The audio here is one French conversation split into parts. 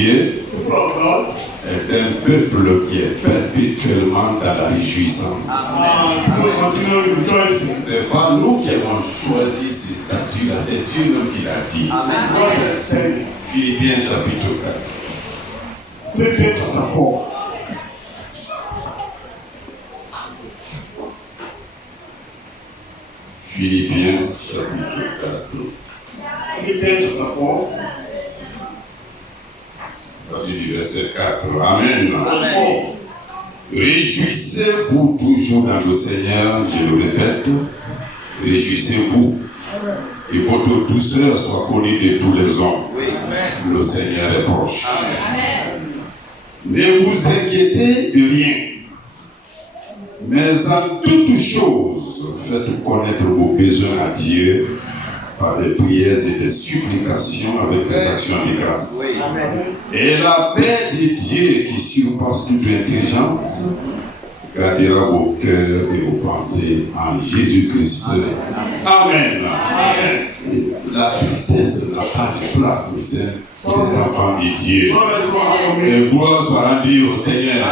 Dieu est un peuple qui est perpétuellement dans la réjouissance. C'est pas nous qui avons choisi ces statuts-là, c'est Dieu même qui l'a dit. Philippiens chapitre 4. Philippiens chapter 4. Philippiens chapitre 4. Philippians chapter 4. Ça dit du verset 4. Amen. Amen. Réjouissez-vous toujours dans le Seigneur, je le répète. Réjouissez-vous. Que votre douceur soit connue de tous les hommes. Le Seigneur est proche. Amen. Ne vous inquiétez de rien. Mais en toutes choses, faites connaître vos besoins à Dieu par des prières et des supplications avec des actions de grâce. Et la paix de Dieu qui surpasse toute intelligence gardera vos cœurs et vos pensées en Jésus-Christ. Amen. Amen. La tristesse n'a pas de place au sein des enfants de Dieu. Et gloire soit rendue au Seigneur.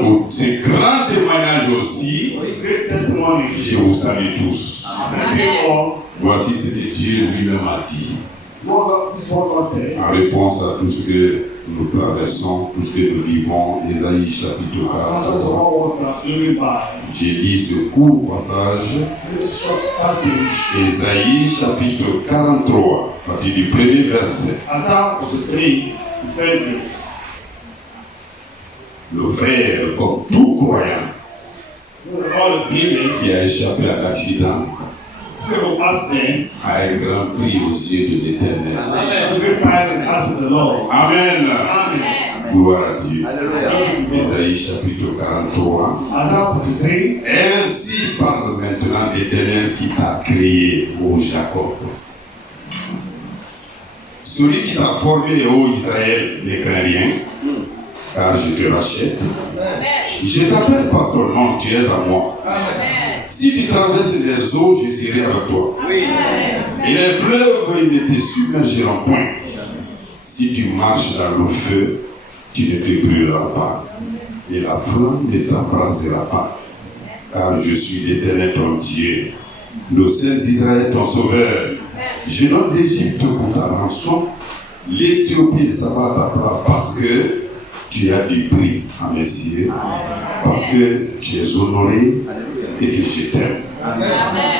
Pour ce grand témoignage aussi, je vous salue tous. Voici ce que Dieu lui-même a dit. En réponse à tout ce que nous traversons, tout ce que nous vivons, Ésaïe chapitre 43. J'ai dit ce court passage, Ésaïe chapitre 43, à partir du premier verset. Le frère, comme tout croyant, qui a échappé à l'accident, a un grand prix aux yeux de l'Éternel. Amen. Gloire à Dieu. Ésaïe chapitre 43. Ainsi parle maintenant l'Éternel qui t'a créé, ô Jacob. Celui qui t'a formé, ô Israël, ne crains rien, car je te rachète. Je t'appelle par ton nom, tu es à moi. Si tu traverses les eaux, je serai avec toi. Et les fleuves, ils ne te submergeront point. Si tu marches dans le feu, tu ne te brûleras pas. Et la flamme ne t'embrasera pas. Car je suis l'Éternel ton Dieu, le Saint d'Israël ton sauveur. Je donne l'Égypte pour ta rançon, l'Éthiopie sera à ta place, parce que tu as du prix à mes yeux, parce que tu es honoré et que je t'aime.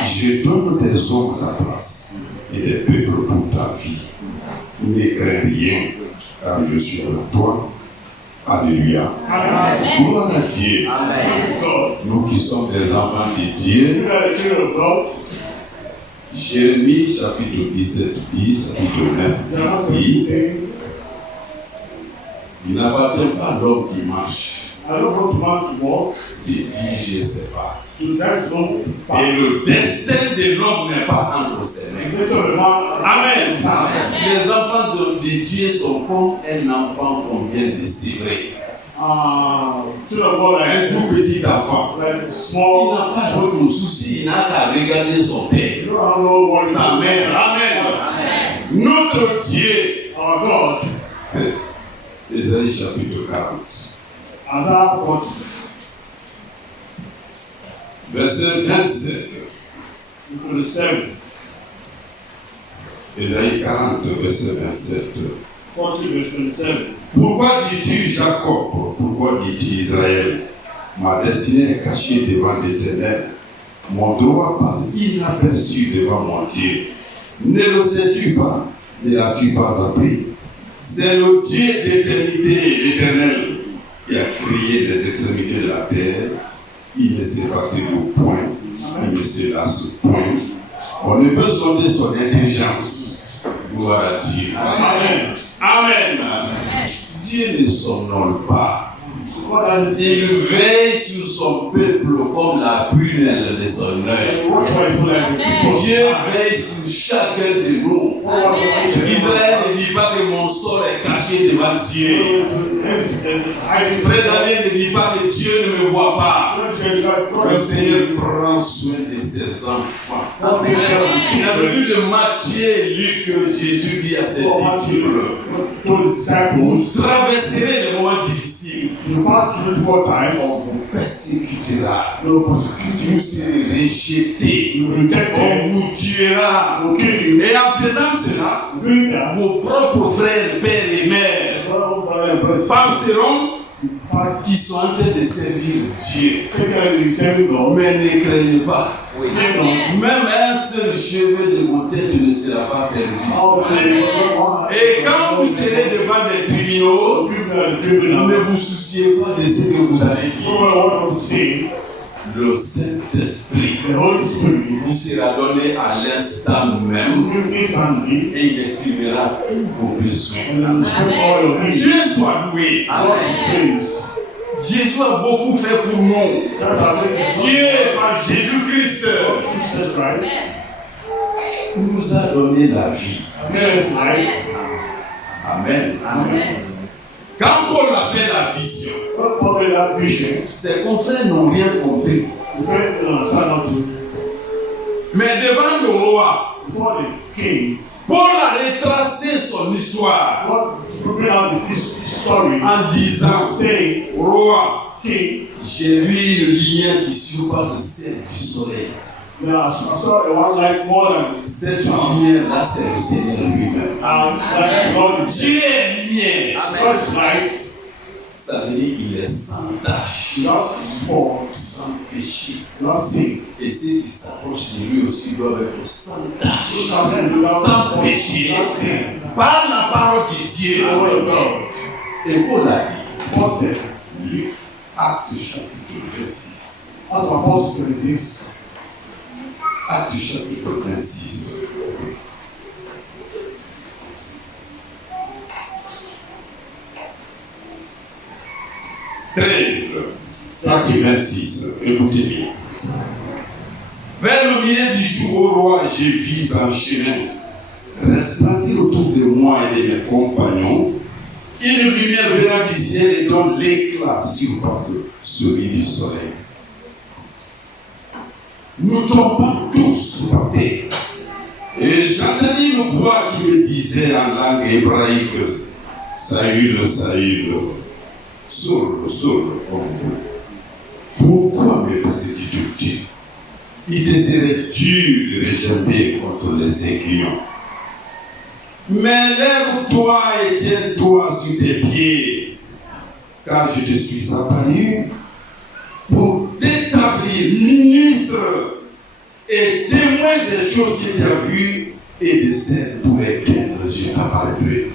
Je donne des hommes à ta place et des peuples pour ta vie. Ne crains rien, car je suis avec toi. Alléluia. Gloire à Dieu. Nous qui sommes des enfants de Dieu. Jérémie chapitre 17, 10, chapitre 9, 10. Il n'appartient pas à l'homme qui marche de diriger ses pas. Et le destin de l'homme n'est pas entre ses mains. Amen. Les enfants de Dieu sont comme un enfant qu'on vient de sévrer. Un tout petit enfant. Il n'a pas d'autre souci, il n'a qu'à regarder son père, sa mère. Amen. Notre Dieu, Ésaïe chapitre 40. Verset 27. Ésaïe 40, verset 27. Pourquoi dis-tu Jacob? Pourquoi dis-tu Israël? Ma destinée est cachée devant l'Éternel. Mon droit passe inaperçu devant mon Dieu. Ne le sais-tu pas? Ne l'as-tu pas appris? C'est le Dieu d'éternité, l'Éternel, qui a créé les extrémités de la terre. Il ne se fatigue point, il ne se lasse point. On ne peut sonder son intelligence. Gloire à Dieu. Amen. Amen. Dieu ne somnole pas. What does it say? Il veille sur son peuple comme la prunelle de son œil. Watch what is like the people. Dieu veille sur chacun de nous. Watch what is Israël ne dit pas que mon sort est caché devant Dieu. Frère Damien ne dit pas que Dieu ne me voit pas. Le Seigneur prend soin de ses enfants. Dans le livre de Matthieu, Luc, Jésus dit à ses disciples, vous traverserez les moments difficiles. On vous persécutera. Vous serez rejetés. On vous tuera. Et en faisant cela, vos propres frères, pères et mères penseront qu'ils sont en train de servir Dieu. Mais ne craignez pas. Même un seul cheveu de mon tête ne sera pas perdu. Et quand vous serez devant des tribunaux, ne vous souciez pas de ce que vous allez dire. Le Saint-Esprit vous sera donné à l'instant même et il exprimera tous vos besoins. Dieu soit loué. Amen. Jésus a beaucoup fait pour nous. Dieu, par Jésus-Christ, nous a donné la vie. Amen. Amen. Quand Paul a fait la vision, ses confrères n'ont rien compris. Mais devant le roi, Paul a retracé son histoire en disant, roi, j'ai vu une lumière qui surpasse celle du soleil. Cette lumière-là, c'est le Seigneur lui-même. Dieu est lumière. Amen. Ça veut dire qu'il est sans tâche, sans péché. Et ceux qui s'approchent de lui aussi doivent être sans tâche, sans péché, par la parole de Dieu. Et Paul a dit, Luc, Acte chapitre 26. Acte chapitre 26. Acte 26. Écoutez bien. Vers le milieu du jour, ô roi, j'ai vu un chemin resplendir autour de moi et de mes compagnons. Une lumière venant du ciel et dont l'éclat surpasse celui du soleil. Nous tombons tous par terre. Et j'entendis une voix qui me disait en langue hébraïque, Saül, Saül, Saul, Saul, pourquoi me persécutes-tu? Il te serait dur de rejeter contre les inclinants. Mais lève-toi et tiens-toi sur tes pieds, car je te suis apparu pour t'établir ministre et témoin des choses que tu as vues et de celles pour lesquelles je t'apparaîtrai.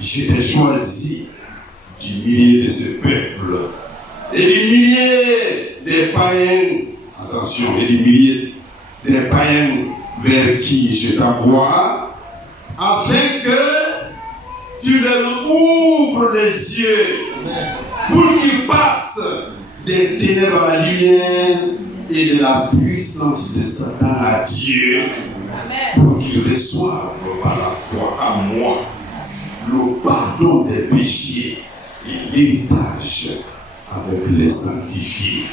Je t'ai choisi du milieu de ce peuple et du milieu des païens, attention, et du milieu des païens vers qui je t'envoie, afin que tu leur ouvres les yeux pour qu'ils passent des ténèbres à la lumière et de la puissance de Satan à Dieu, pour qu'ils reçoivent par la foi à moi le pardon des péchés et l'héritage avec les sanctifiés.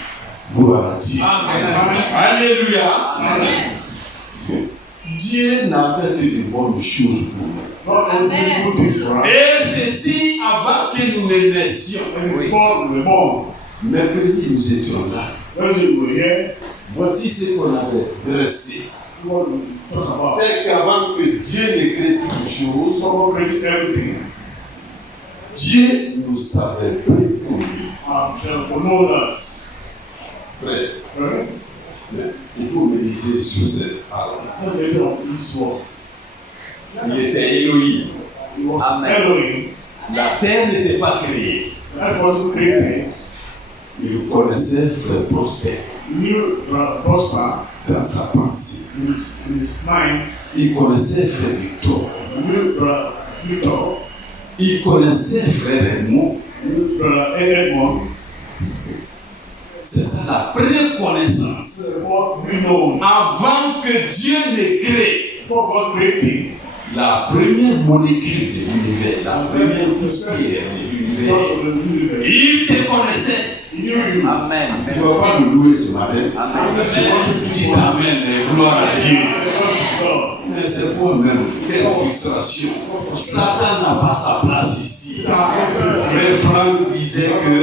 Gloire à Dieu. Amen. Alléluia. Amen. Dieu n'a fait que de bonnes choses pour nous. Et ceci avant que nous ne naissions. Mercredi, nous étions là. Voici ce qu'on avait dressé. C'est qu'avant que Dieu ne crée toutes choses, Dieu nous avait préconnu. Frère, il faut méditer sur cette parole. Il était Elohim. Amen. La terre n'était pas créée. Il connaissait Frère Prosper. Dans sa pensée. Il connaissait Frère Victor. Il connaissait frère Edmond. C'est ça la préconnaissance. Avant que Dieu ne crée la première molécule de l'univers, la première poussière de l'univers, il te connaissait. Amen. Tu ne vas pas nous louer ce matin. Amen. Dis amen et gloire à Dieu. Mais c'est pour même quelle frustration. Satan n'a pas sa place ici. Frère Franck disait que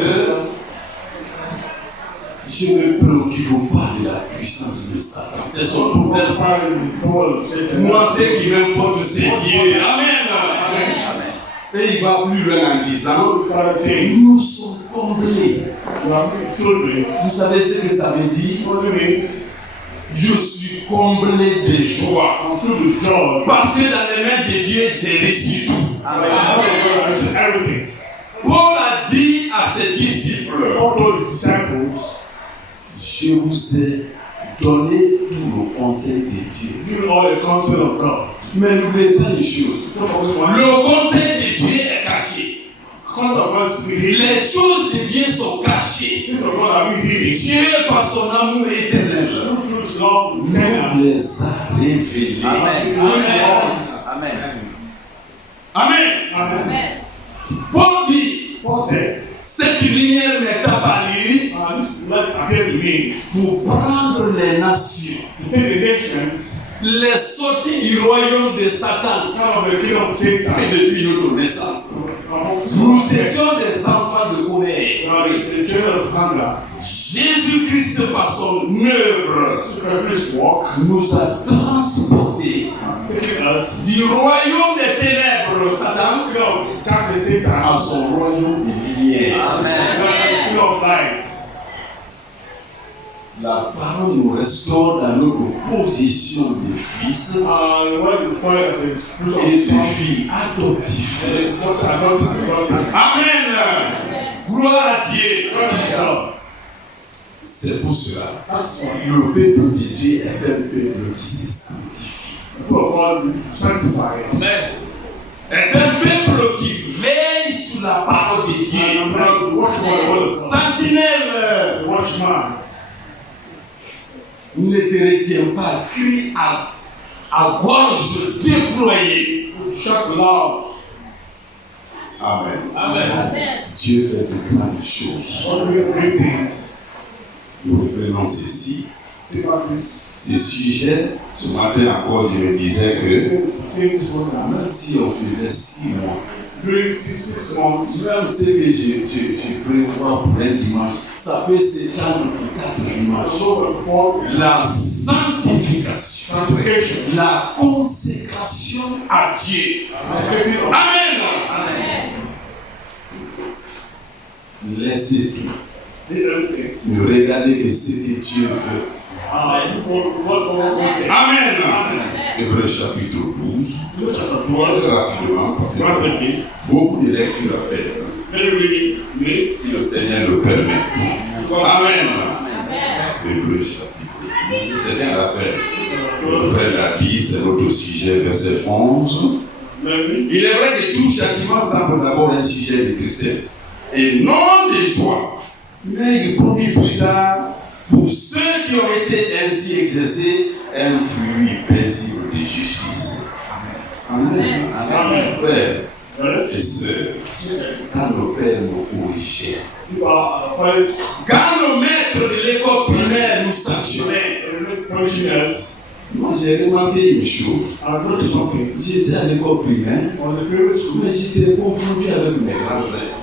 je ne me préoccupe pas de la puissance de Satan. C'est son problème. Moi, ce qui m'importe, c'est Dieu. Amen. Amen. Et il va plus loin en disant nous sommes comblés. Vous savez ce que ça veut dire? Je suis comblé de joie. Parce que dans les mains de Dieu, j'ai reçu tout. Amen. Paul a dit à ses disciples, je vous ai donné tout le conseil de Dieu. Mais n'oubliez pas une chose. Le conseil de Dieu est caché. Les choses de Dieu sont cachées. Dieu, par son amour éternel, nous les a révélées. Amen. Amen. Amen. Paul dit, cette lumière m'est apparue pour prendre les nations, les sorties du royaume de Satan. Et depuis notre naissance, nous étions des enfants de colère. Jésus-Christ, par son œuvre, nous a transportés du royaume des ténèbres, Satan, à son royaume de lumière. Amen. La parole nous restaure dans notre position de fils et de filles adoptifs. Amen. Gloire à Dieu. C'est pour cela le peuple de Dieu est un peuple qui se sanctifie. Est un peuple qui veille sur la parole de Dieu. Sentinelle. Ne te retiens pas, crie à gorge déployée. Amen. Amen. Dieu fait de grandes choses. Nous reprenons ceci. Ce sujet, ce matin encore, je me disais que même si on faisait 6 mois, même ce que je prévois pour un dimanche, ça peut s'étendre pour 4 dimanches. La sanctification, la consécration à Dieu. Amen. Amen. Laissez tout. Ne regardez que ce que Dieu veut. Amen. Hébreux chapitre 12. Rapidement, parce que beaucoup de lectures à faire. Si le Seigneur le permet. Amen. Hébreux chapitre 12. C'est un rappel. Le frère l'a dit, c'est notre sujet, verset 11. Il est vrai que tout châtiment semble d'abord un sujet de tristesse et non de joie. Mais il promit plus tard, pour ceux qui ont été ainsi exercés, un fruit paisible de justice. Amen. Amen. Frères et sœurs, quand nos pères nous corrigeaient, quand nos maîtres de l'école primaire nous sanctionnaient, moi j'ai remarqué une chose. J'étais à l'école primaire, mais j'étais confondu avec mes grands frères.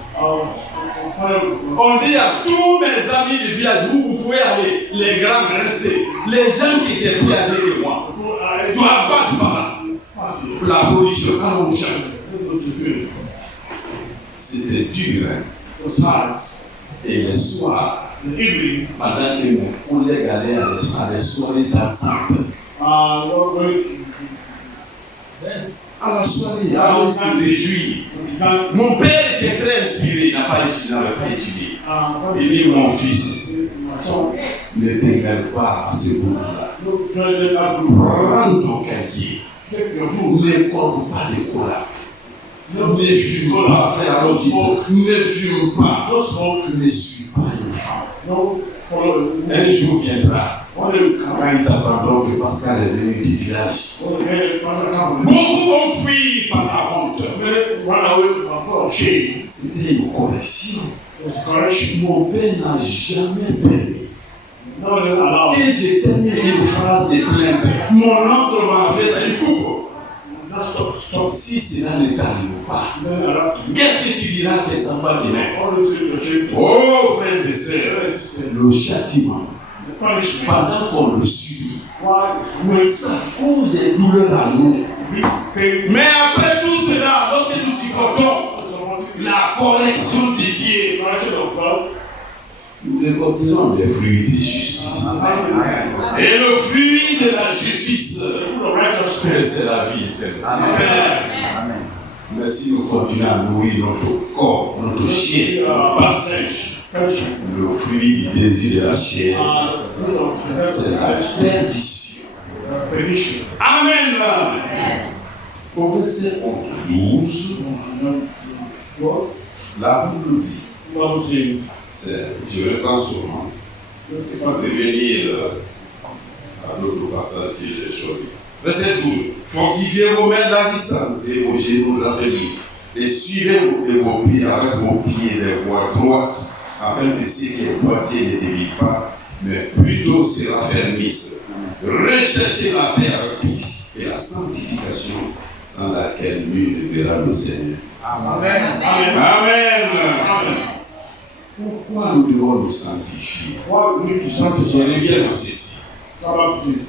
On dit à tous mes amis du village, vous pouvez aller, les grands rester. Les gens qui étaient plus âgés que moi, tu passes par là. La production, quand on chante. C'était dur, hein? Et les soirs, pendant que mes collègues allaient à des soirées dansantes, à la soirée, on se réjouit. Mon père était très inspiré, il n'avait pas étudié. Il dit, mon fils, ne t'égale pas à ce groupe-là. Prends ton cahier, ne compte pas les colas. Ne fume pas, frère, alors ne fume pas. Ne suis pas une femme. Un jour viendra. Quand ils apprendront que Pascal est venu du village, beaucoup vont fuir par la honte. C'était une correction. Mon père n'a jamais permis. Et j'ai terminé une phrase de plainte. Mon oncle m'a fait ça, il coupe. Si cela ne t'arrive pas, qu'est-ce que tu diras à tes enfants demain? Oh, frères et sœurs, le châtiment, pendant qu'on le subit, ça cause des douleurs à nous. Mais après tout cela, lorsque nous supportons la correction de Dieu, nous récolterons des fruits de justice. Et le fruit de la justice, c'est la vie éternelle. Amen. Mais si nous continuons à nourrir notre corps, notre chair, le fruit du désir de la chair, c'est la perdition. Amen. Au verset 12, la vie. Je vais prendre sûrement. Je vais revenir à l'autre passage que j'ai choisi. Verset 12. Fortifiez vos mains dans la santé, vos genoux affaiblis, et suivez vos pieds avec vos pieds les voies droites, afin que ce qui est boitier ne dévie pas, mais plutôt se raffermisse. Recherchez la paix avec tous et la sanctification sans laquelle nul ne verra le Seigneur. Amen. Amen. Pourquoi nous devons nous sanctifier? Je reviens à ceci.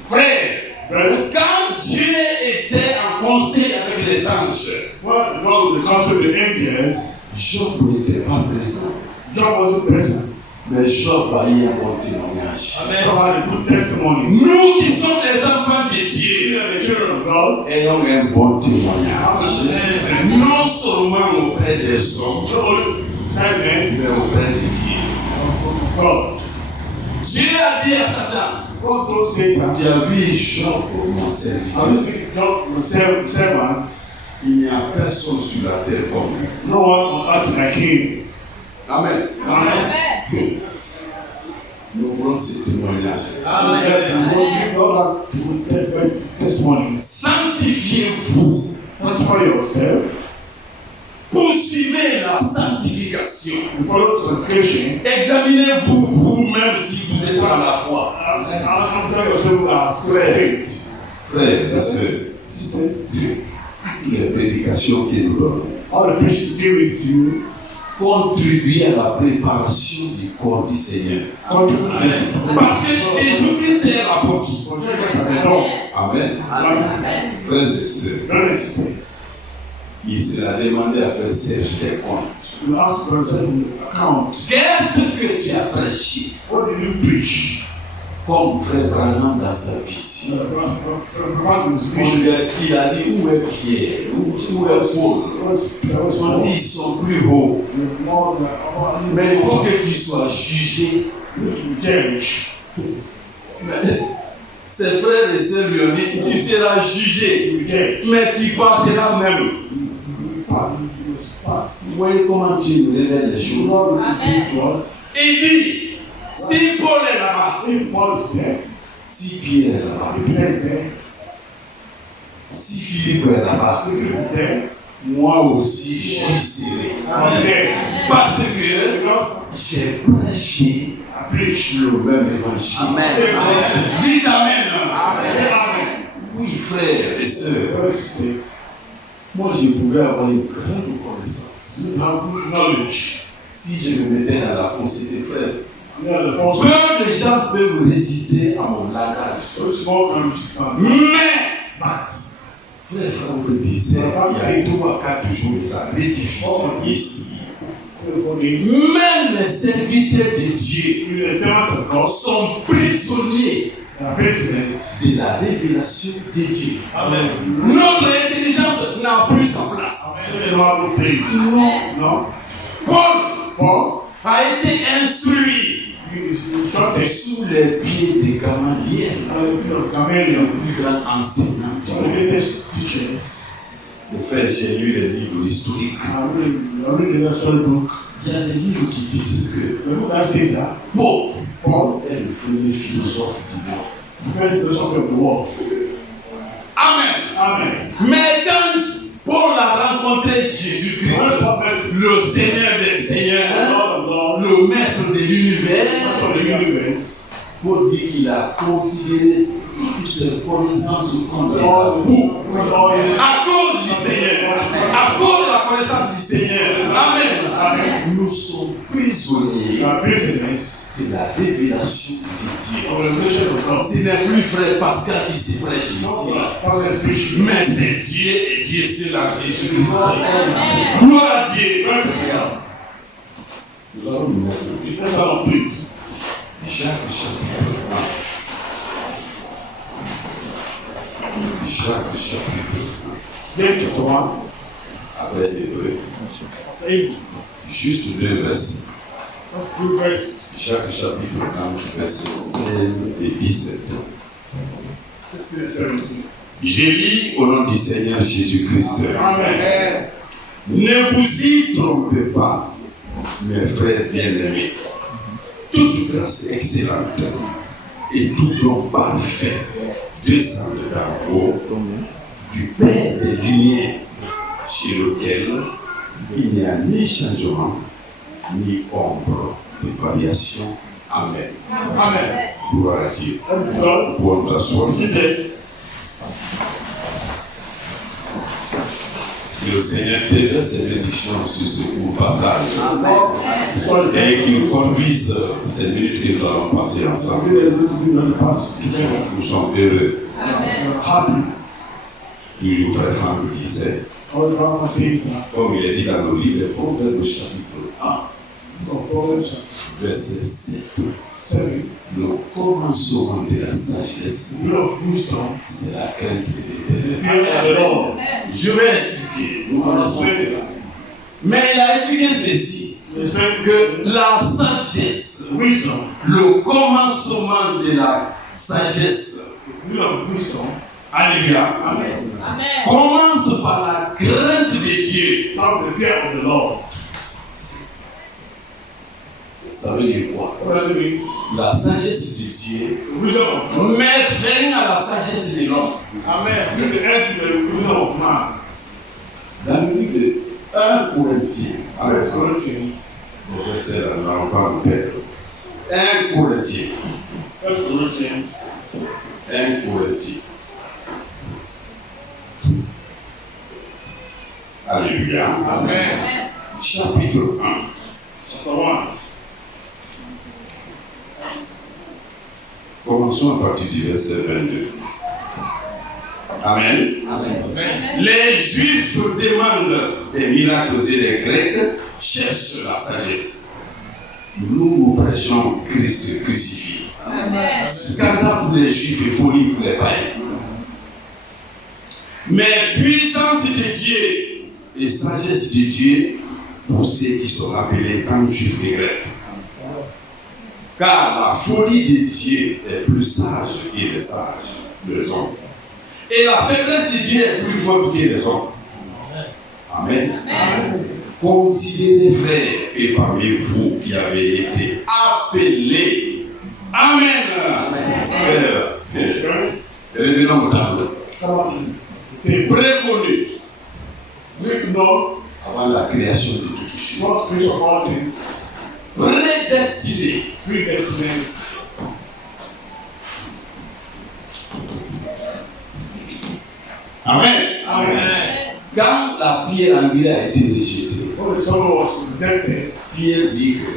Frère, quand Dieu était en conseil avec les anges, Job n'était pas présent. Mais Job a eu un bon témoignage. Nous qui sommes les enfants de Dieu, ayons un bon témoignage. Non seulement auprès des hommes, mais auprès de Dieu. Dieu a dit à Satan, tu as vu Job, mon serviteur. Il n'y a personne sur la terre comme lui. Amen. Nous voulons ce témoignage. Sanctifiez-vous. Poursuivez la sanctification. Examinez-vous vous-même si vous êtes dans la foi. Frères et sœurs, toutes les prédications que nous donnons contribuent à la préparation du corps du Seigneur. Parce que Jésus-Christ est l'apôtre. Amen. Frères et sœurs, il s'est demandé à faire Serge des comptes. Qu'est-ce que tu as prêché? Comme frère Branham dans sa vision. Il a dit où est Pierre? Où est Paul? On dit ils sont plus hauts. Mais il faut que tu sois jugé. Ses frères et sœurs lui ont dit tu seras jugé, mais tu passeras même. Vous voyez comment tu me révèles les choses. Il dit si Paul est là-bas, si Pierre est là-bas, si Philippe est là-bas, moi aussi j'y serai. Parce que j'ai prêché le même évangile. Amen. Dites Amen. Oui, frères et sœurs. Moi, je pouvais avoir une grande connaissance. Si je me mettais dans la foncée des frères, peu de gens peuvent résister à mon langage. Mais, frère Franck disait, il y a 3 à 4 jours déjà, l'édification ici. Même les serviteurs de Dieu sont prisonniers de la révélation de Dieu. Amen. Notre intelligence n'a plus sa place. Non. Paul a été instruit sous les pieds de Gamaliel, le plus grand enseignant. Le frère, j'ai lu les livres historiques. Il y a des livres qui disent que Paul est le premier philosophe du monde. Amen. Mais quand Paul a rencontré Jésus-Christ, le Seigneur des Seigneurs, le Maître de l'univers, Paul dit qu'il a considéré toutes ses connaissances comme à cause du Seigneur, à cause de la connaissance du Seigneur. Amen. Nous sommes prisonniers de la révélation de Dieu. Ce n'est plus frère Pascal qui se prêche ici, mais c'est Dieu et Dieu c'est la Jésus-Christ. Gloire à Dieu. Nous allons nous mettre Jacques chapitre 3 avec l'hébreu. Juste 2 versets. Jacques chapitre 1, versets 16 et 17. Je lis au nom du Seigneur Jésus-Christ. Amen. Ne vous y trompez pas, mes frères bien-aimés. Toute grâce excellente et tout don parfait descend d'en haut du Père des Lumières, sur lequel il n'y a ni changement ni ombre de variation. Amen. Gloire à Dieu. Pour nous asseoir. Que le Seigneur t'aide ses bénédictions sur ce court passage. Amen. Et qu'il nous conduise ces minutes que nous allons passer ensemble. Nous sommes heureux. Amen. Toujours frère Franck disait, comme il est dit dans le livre, Proverbes chapitre 1, verset 7. Le commencement de la sagesse, c'est la crainte de l'Éternel. Je vais expliquer, nous connaissons cela. Mais il a expliqué ceci, que la sagesse, le commencement de la sagesse, alléluia, commence par la crainte de Dieu. Ça veut dire quoi? La sagesse de Dieu met fin à la sagesse de l'homme. Dans le livre de 1 Corinthiens, le verset là, nous n'allons pas nous perdre. 1 Corinthiens. 1 Corinthiens. Alléluia. Amen. Chapitre 1. Commençons à partir du verset 22. Amen. Les Juifs demandent des miracles et les Grecs cherchent la sagesse. Nous prêchons Christ crucifié. Scandale pour les Juifs et folie pour les païens. Mais puissance de Dieu et sagesse de Dieu pour ceux qui sont appelés comme Juifs et Grecs. Car la folie de Dieu est plus sage que les sages, les hommes. Et la faiblesse de Dieu est plus forte que les hommes. Amen. Considérez, frères, que parmi vous qui avez été appelés. Amen. Frères, revenons au tableau. Préconnu avant la création de toutes choses. Prédestiné. Amen. Quand la pierre angulaire a été rejetée, Pierre dit que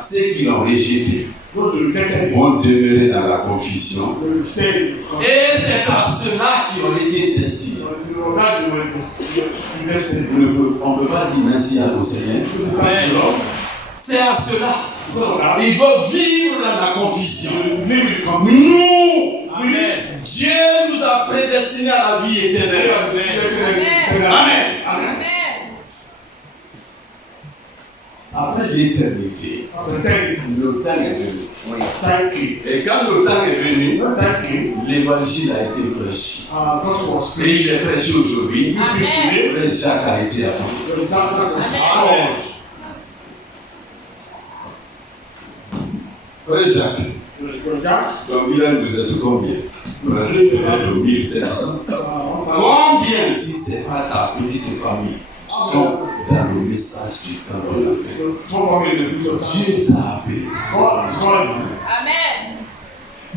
ceux qui l'ont rejetée vont demeurer dans la confusion. Et c'est à ceux-là qui ont été destinés. On ne peut pas dire merci au Seigneur. C'est à cela. Ils doivent vivre dans la confusion. Nous, Dieu nous a prédestinés à la vie éternelle. Amen. Après l'éternité, le temps est venu. Et quand le temps est venu, l'évangile a été prêché. Et il est prêché aujourd'hui. Frère Jacques a été appelé. Amen. Frère Jacques, dans le village, vous êtes combien? Vous êtes au 1700. Combien, si ce n'est pas ta petite famille, sont dans le message du temps de la fin? Dieu t'a appelé. Amen.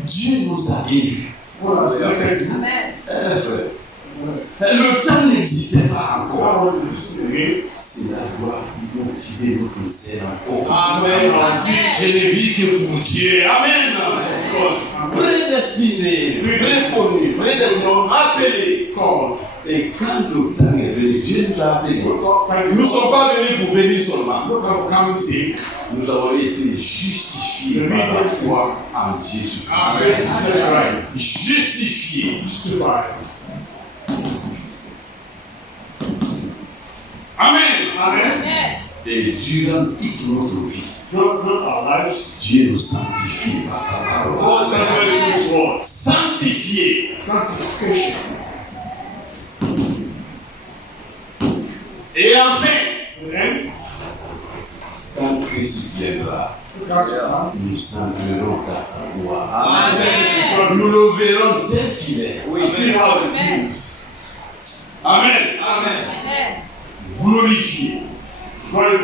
Dieu nous a élus. Amen. Frère, le temps n'existait pas encore. C'est la gloire motiver notre zèle encore. Amen. Je ne vis que pour Dieu. Amen. Prédestiné, reconnu, prédestiné, appelé. Et quand le temps est venu, Dieu nous a appelés. Nous ne sommes pas venus pour venir seulement. Nous avons été justifiés par la foi en Jésus. Justifiés. Amen. Et durant toute notre vie, Dieu nous sanctifie par sa parole. Sanctifié. Et enfin, quand Christ viendra, nous entrerons dans sa gloire. Amen. Nous le verrons tel qu'il est. Amen. Amen. Glorifié. Frère,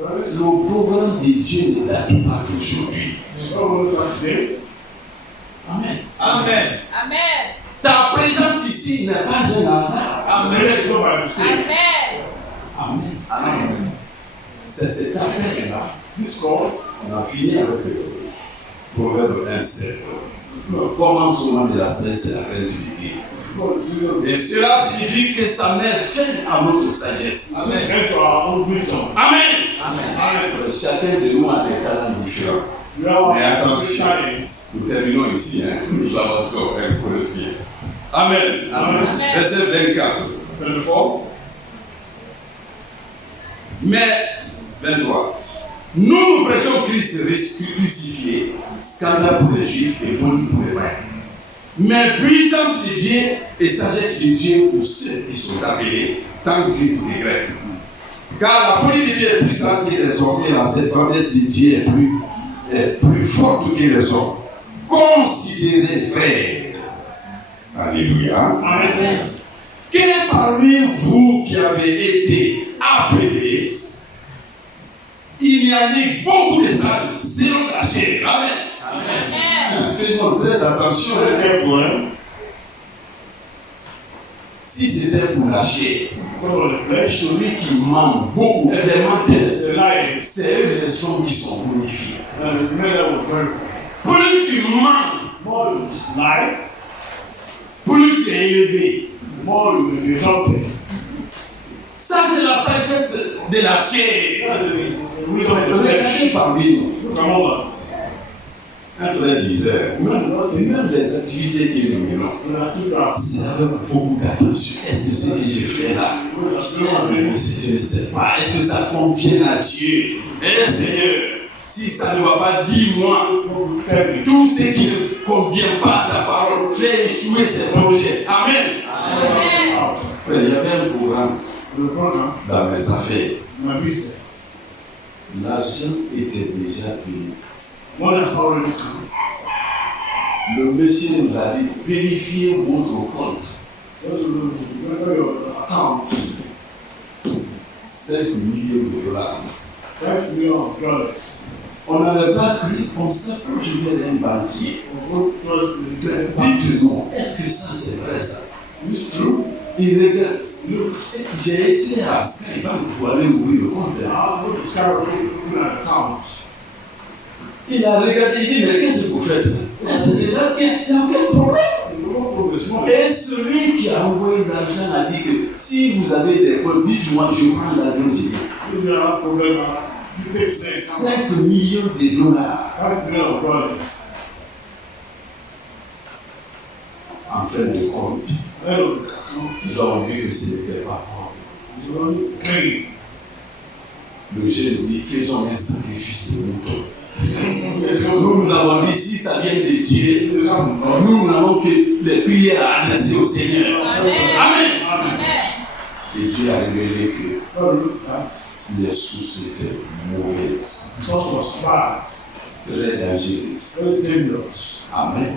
le programme de Dieu ne date pas d'aujourd'hui. Amen. Amen. Amen. Ta présence ici n'est pas un hasard. Amen. Amen. Amen. Amen. C'est cet appel-là. On a fini avec le Proverbe 1,7. Le commencement de la scène, c'est la reine du Dieu. Et cela signifie que ça met fin à notre sagesse. Amen. Amen. Chacun de nous a des talents différents. Mais attention, nous terminons ici. Nous avançons un peu de pied. Amen. Verset 24. Mais 23. Nous prêchons Christ crucifié, scandale pour les Juifs et folie pour les païens. Mais puissance de Dieu et sagesse de Dieu pour ceux qui sont appelés, tant que Juifs que Grecs. Car la folie de Dieu est puissante que les hommes et la sagesse de Dieu est plus forte que les hommes. Considérez, frères. Alléluia. Amen. Que parmi vous qui avez été appelés, il y a eu beaucoup de sages selon la chair. Amen. Amen. Faisons très attention à un point. Si c'était pour la chair, celui qui ment beaucoup est des menteurs. C'est eux les hommes qui sont bonifiés. Plus tu mens, plus tu es élevé. Ça, c'est la sagesse de la chair. Regardez parmi nous. Un frère disait, même les activités que nous menons, c'est avec beaucoup d'attention. Est-ce que ce que je fais là, je ne sais pas, est-ce que ça convient à Dieu? Eh Seigneur, si ça ne va pas, dis-moi. Tout ce qui ne convient pas à ta parole, fais échouer ces projets. Amen. Amen. Frère, il y avait un programme dans mes affaires. L'argent était déjà venu. Le monsieur nous a dit, vérifiez votre compte. 5 millions de dollars. On n'avait pas cru comme ça quand je viens d'un banquier. Dites-nous, est-ce que ça c'est vrai ça? Il regarde. J'ai été à Skybank pour aller ouvrir le compte. Il a regardé, il dit, mais qu'est-ce que vous faites? Il n'y a aucun problème. Et celui qui a envoyé l'argent a dit que si vous avez des comptes, dites-moi, je prends l'avion. 5 millions de dollars. En fin de compte, nous avons vu que ce n'était pas propre. Le jeune dit, faisons un sacrifice de mouton. Nous avons dit, si ça vient de Dieu, nous n'avons que les prières à adresser au Seigneur. Amen. Et Dieu a révélé que les sources étaient mauvaises, très dangereuses. Amen.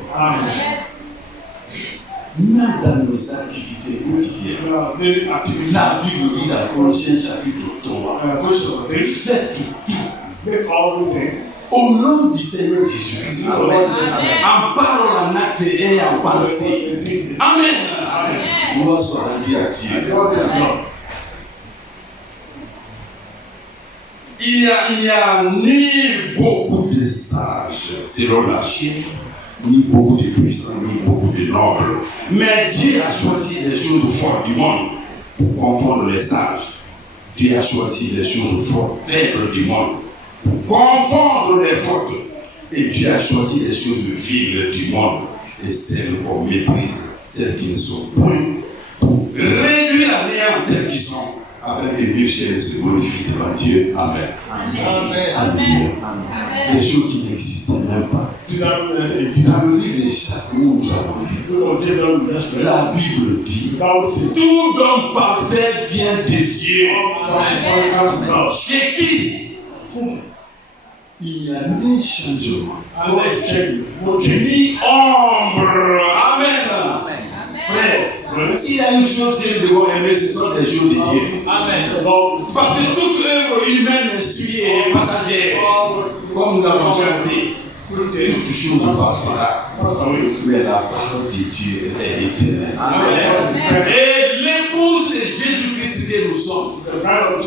Même dans nos activités quotidiennes, la Bible dit dans Colossiens chapitre 3, faites tout au nom du Seigneur Jésus-Christ, en parole, en acte et en pensée. Amen. Gloire soit rendue à Dieu. Il n'y a ni beaucoup de sages selon la chair, ni beaucoup de puissants, ni beaucoup de nobles. Mais Dieu a choisi les choses fortes du monde pour confondre les sages. Dieu a choisi les choses fortes, faibles du monde pour confondre les fortes. Et Dieu a choisi les choses viles du monde et celles qu'on méprise, celles qui ne sont point, pour réduire à néant celles qui sont, afin que Dieu se glorifie devant Dieu. Amen. Amen. Des choses qui n'existent même pas. Dans le livre de Jacques, nous avons lu, la Bible dit, tout don parfait vient de Dieu. C'est qui? Il n'y a ni changement, ni ombre. Amen. Frère, s'il y a une chose que nous devons aimer, ce sont les choses de Dieu. Amen. Parce que toute œuvre humaine est suyée et passagère. Comme nous l'avons chanté, toute chose passera. Mais la parole de Dieu est éternelle. Amen. Et l'épouse de Jésus-Christ que nous sommes,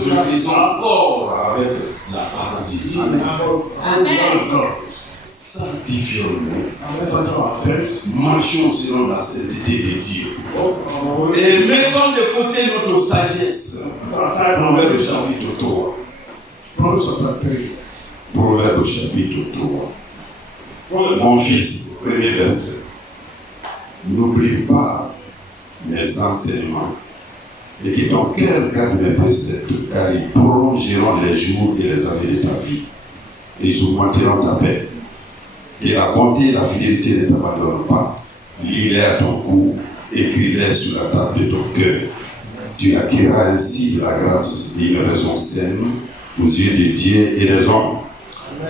nous faisons encore avec la parole de Dieu. Amen. Sanctifions-nous. Marchons selon la sainteté de Dieu. Et mettons de côté notre sagesse. Proverbe chapitre 3. Proverbe chapitre 3. Mon fils, premier verset. N'oublie pas mes enseignements et que ton cœur garde mes préceptes, car ils prolongeront les jours et les années de ta vie. Et ils augmenteront ta paix. Que la bonté et la fidélité ne t'abandonnent pas. Lis-les à ton cou, écris-les sur la table de ton cœur. Tu acquerras ainsi de la grâce et une raison saine aux yeux de Dieu et des hommes.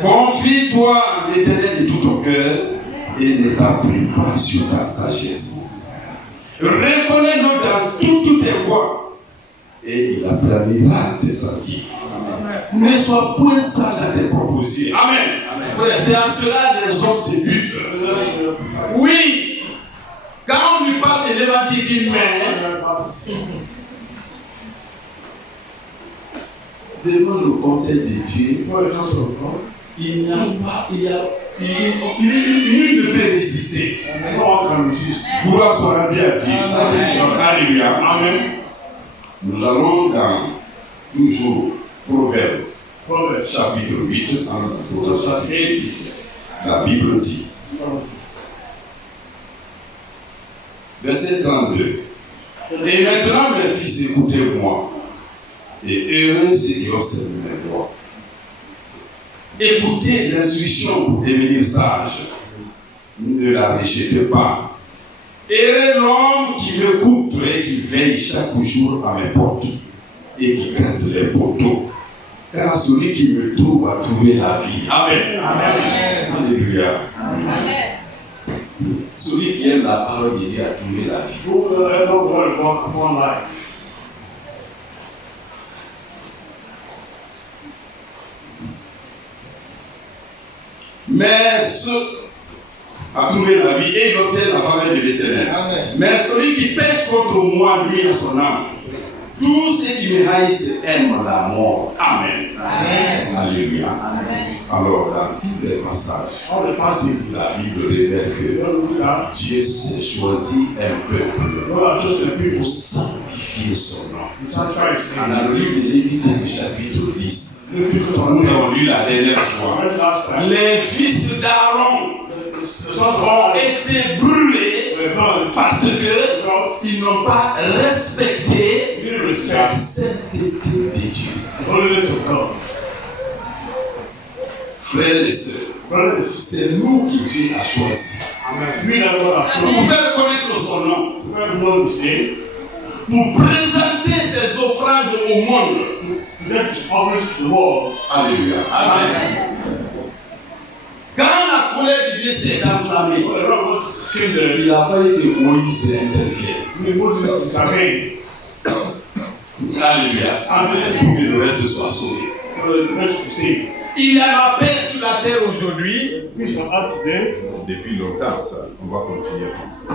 Confie-toi en l'Éternel de tout ton cœur et ne t'appuie pas sur ta sagesse. Reconnais-le dans toutes tes voies et il aplanira tes sentiers. Ne sois point sage à tes propres yeux. Amen. C'est à cela que les hommes se butent. Oui. Quand on lui parle de l'évangile d'une mère, devant le conseil de Dieu, il n'y a pas, il ne peut résister. Gloire soit rendue à Dieu. Alléluia. Amen. Nous allons dans toujours Proverbe chapitre 8, la Bible dit, verset 32. Et maintenant, mes fils, écoutez-moi, et heureux ceux qui observent mes voix. Écoutez l'instruction pour devenir sage, ne la rejetez pas. Heureux l'homme qui m'écoute et qui veille chaque jour à mes portes et qui garde les poteaux. Car celui qui me trouve a trouvé la vie. Amen. Amen. Alléluia. Amen. Celui qui aime la parole de Dieu a trouvé la vie. Mais ce a trouvé la vie et il obtient la faveur de l'Éternel. Mais celui qui pêche contre moi nuit à son âme. Tous ceux qui me haïssent aiment la mort. Amen. Amen. Alléluia. Amen. Alors, dans tous les passages, la Bible révèle que Dieu s'est choisi un peuple pour sanctifier son nom. Dans le livre de Lévitique, chapitre 10, nous avons lu la dernière fois, les fils d'Aaron ont été brûlés parce qu'ils n'ont pas respecté La sainteté de Dieu. The holiness of God. Frères et sœurs, Brothers and sisters, c'est nous qui Dieu a choisi. amen. We that God has Pour chosen. faire connaître son nom. We have known His name. Pour présenter ses offrandes au monde. That is offerings to the world. Alléluia. Amen. Quand la colère de Dieu s'est enflammée, When the Lord came there, il a fallu que Moïse intervienne. Moses intervened. Alléluia. Amen. Pour que le reste soit sauvé. For the rest to see. Il y a la paix sur la terre aujourd'hui. Peace on earth today. Depuis longtemps, ça. On va continuer comme ça.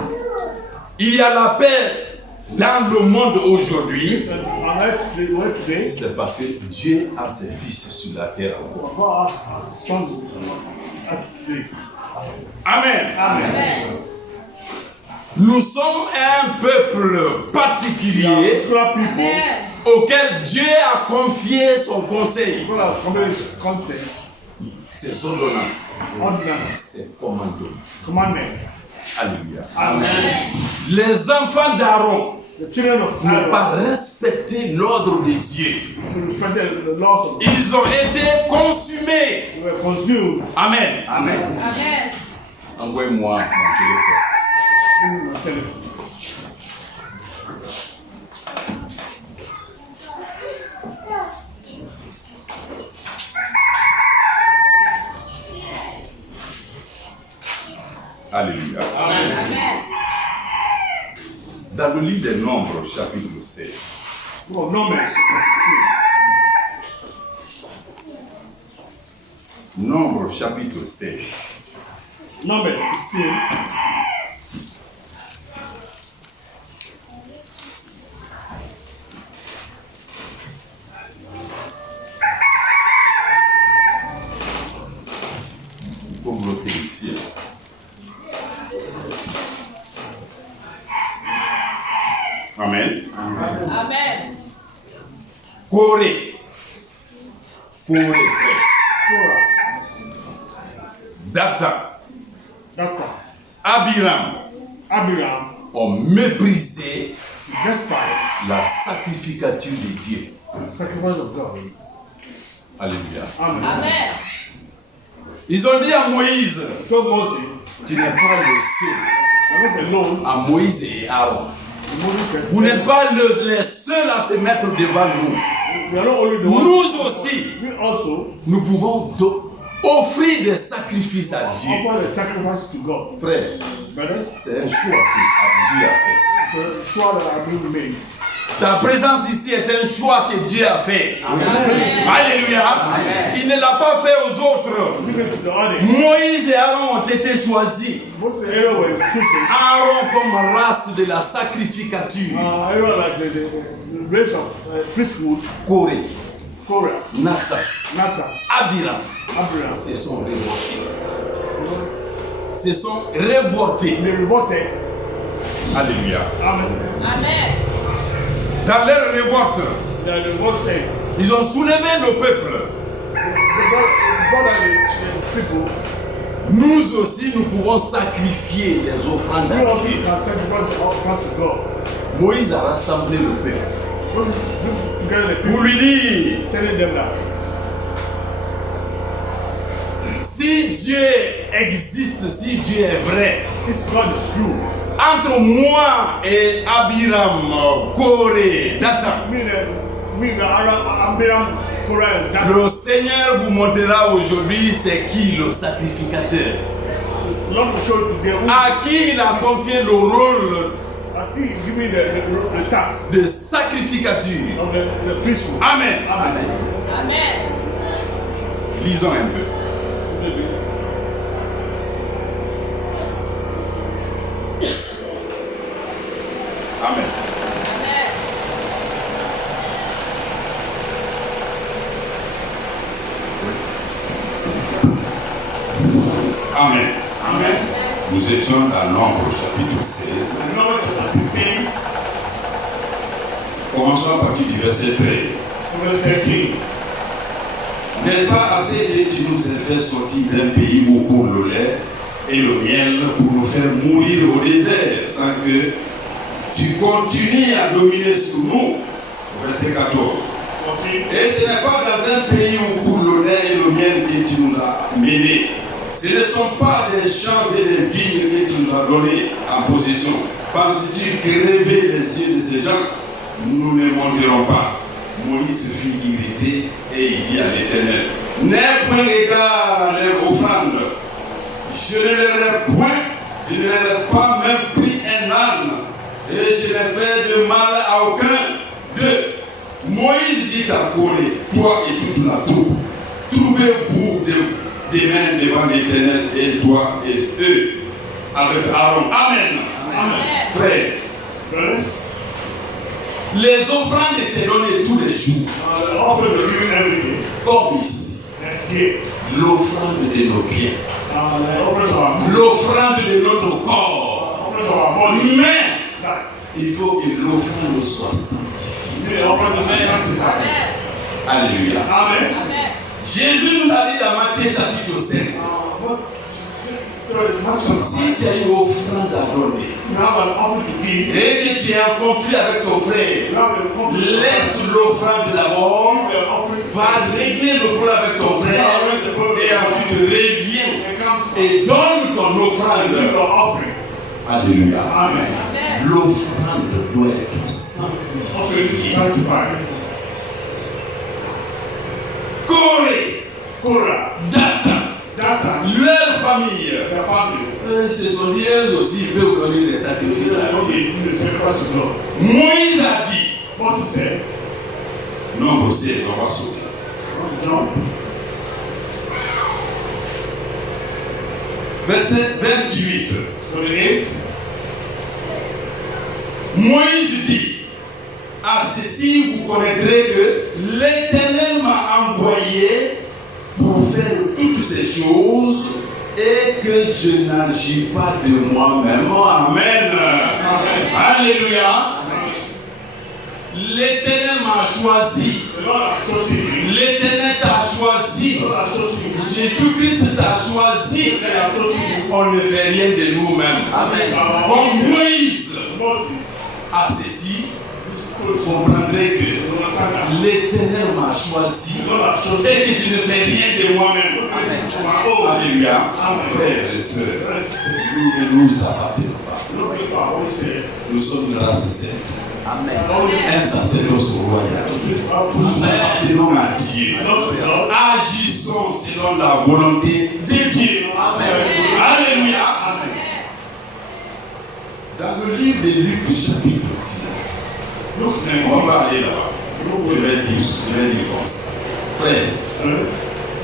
Il y a la paix dans le monde aujourd'hui. Peace on earth today. C'est parce que Dieu a ses fils sur la terre. God has sons on earth today. Amen. Amen. Amen. Nous sommes un peuple particulier Particular people. Amen. auquel Dieu a confié son conseil, God has commanded His consent, ses ordonnances, ordinances, ses commandements. commandments. Alléluia. Amen. Les enfants d'Aaron The children of n'ont Aaron pas respecté l'ordre de Dieu. respected the laws of God. Ils ont été consumés. They were consumed. Amen. Amen. Amen. Envoie-moi mon téléphone. in the telephone. Alléluia. Amen. Dans le livre des Nombres, chapitre 16, Oh, Numbers chapter 16. Nombres, chapitre 16, Numbers 16. il faut bloquer ici. Amen. Amen. Corée. Corée. Korah, Dathan. Dathan, Abiram Abiram, ont méprisé despised la sacrificature de Dieu. the sacrifice of God. Alléluia. Amen. Amen. Ils ont dit à Moïse, He told Moses, tu n'es pas le seul. you're not alone. À Moïse et Aaron. Moses said, Vous n'êtes pas les seuls à se mettre devant nous. we are not only the ones. Nous aussi, We also nous pouvons offrir des sacrifices à Dieu. offer the sacrifice to God. Frère, Brothers, c'est un choix que Dieu a fait. the choix that have been made. Ta présence ici est un choix que Dieu a fait. Amen. Alléluia. Il ne l'a pas fait aux autres. Give it to the audience. Moïse et Aaron ont été choisis. Moses and Aaron were chosen. Aaron comme race de la sacrificature. Aaron like the race of priesthood. Corée, Korah, Nathan, Nathan, Abiram Abraham. se sont révoltés. Se sont révoltés. They revolted. Alléluia. Amen. Amen. Dans leur révolte, They are the voice ils ont soulevé le peuple. the people, Nous aussi, nous pouvons sacrifier les offrandes we à also Dieu. can sacrifice the offering to God. Moïse a rassemblé le peuple Moses put together the pour people, lui dire, telling them that si Dieu existe, si Dieu est vrai, this God is true. entre moi et Abiram, Corée, Dathan, Abraham, Korah, and Dathan. le Seigneur vous montrera aujourd'hui c'est qui le sacrificateur, The Lord will show you today who à qui il a confié le rôle has He given the task de sacrificature. of the priesthood. Amen. Amen. Amen. Lisons un peu. Amen. Amen. Amen. Amen. Nous étions dans Nombre chapitre 16. Numbers chapter 16, Commençons à partir du verset 13. verse 13. N'est-ce pas assez que tu nous aies fait sortir d'un pays où coule le lait et le miel pour nous faire mourir au désert sans que tu continues à dominer sur nous? verset 14. 14. Et ce n'est pas dans un pays où coule le lait et le miel que tu nous as menés. Ce ne sont pas des champs et des vignes que tu nous as donnés en possession. Penses-tu grever les yeux de ces gens? Nous ne monterons pas. Moïse se fit irrité et il dit à l'Éternel, n'aie point égard à leur offrande. Je ne leur ai pas même pris un âne et je n'ai fait de mal à aucun d'eux. Moïse dit à Corée, toi et toute la troupe, trouvez-vous des mains devant l'Éternel et toi et eux avec Aaron. Amen. Amen. Frère, Brothers, les offrandes étaient données tous les jours, the offering we're giving every day. comme ici. And here, L'offrande de nos biens, the offerings of our money, l'offrande de notre corps. offerings of our body. Mais That il faut que l'offrande soit sanctifiée. the offering to be sanctified. Alléluia. Amen. Amen. Jésus nous a dit dans Matthieu chapitre 5, si tu as une offrande à donner You have an offering to give. et que tu es en conflit avec ton frère, You have a conflict. laisse l'offrande d'abord, The offering va régler le problème avec ton frère et ensuite reviens and comes et donne ton and give offrande. your offering. Alléluia. Amen. Amen. L'offrande doit être Offering to be sanctifiée. sanctified. Corée, Korah, Dathan, Dathan, leur famille, their family. ce sont dit elles aussi, ils peuvent donner des sacrifices à Dieu. Okay, you sacrifice to God. Moïse a dit, Moses said, nombre 16, on va sauter. John, Verset 28. 28. Moïse dit, à ceci vous connaîtrez que l'Éternel m'a envoyé pour faire toutes ces choses et que je n'agis pas de moi-même. Amen. Alléluia. L'Éternel m'a choisi. The Lord has chosen you. L'Éternel t'a choisi. The Lord has chosen you. Jésus-Christ t'a choisi. The Lord has chosen you. On ne fait rien de nous-mêmes. Amen. Comme Moïse Moses, a ceci, this vous close. comprendrez que You understand that? l'Éternel m'a choisi The Lord has chosen et you. que je ne fais rien de moi-même. For my own. Alléluia. Amen. Frères et sœurs, Rest. nous ne nous appartenons pas. Look at our own self. Nous sommes une race sainte, Our own un sacerdoce royal. Nous self. appartenons à Dieu. Not to God. Agissons selon la volonté de Dieu. Amen. Alléluia. Amen. Dans le livre de Luc, chapitre 19, Look on at va aller là-bas. Je vais dire comme ça. Frère,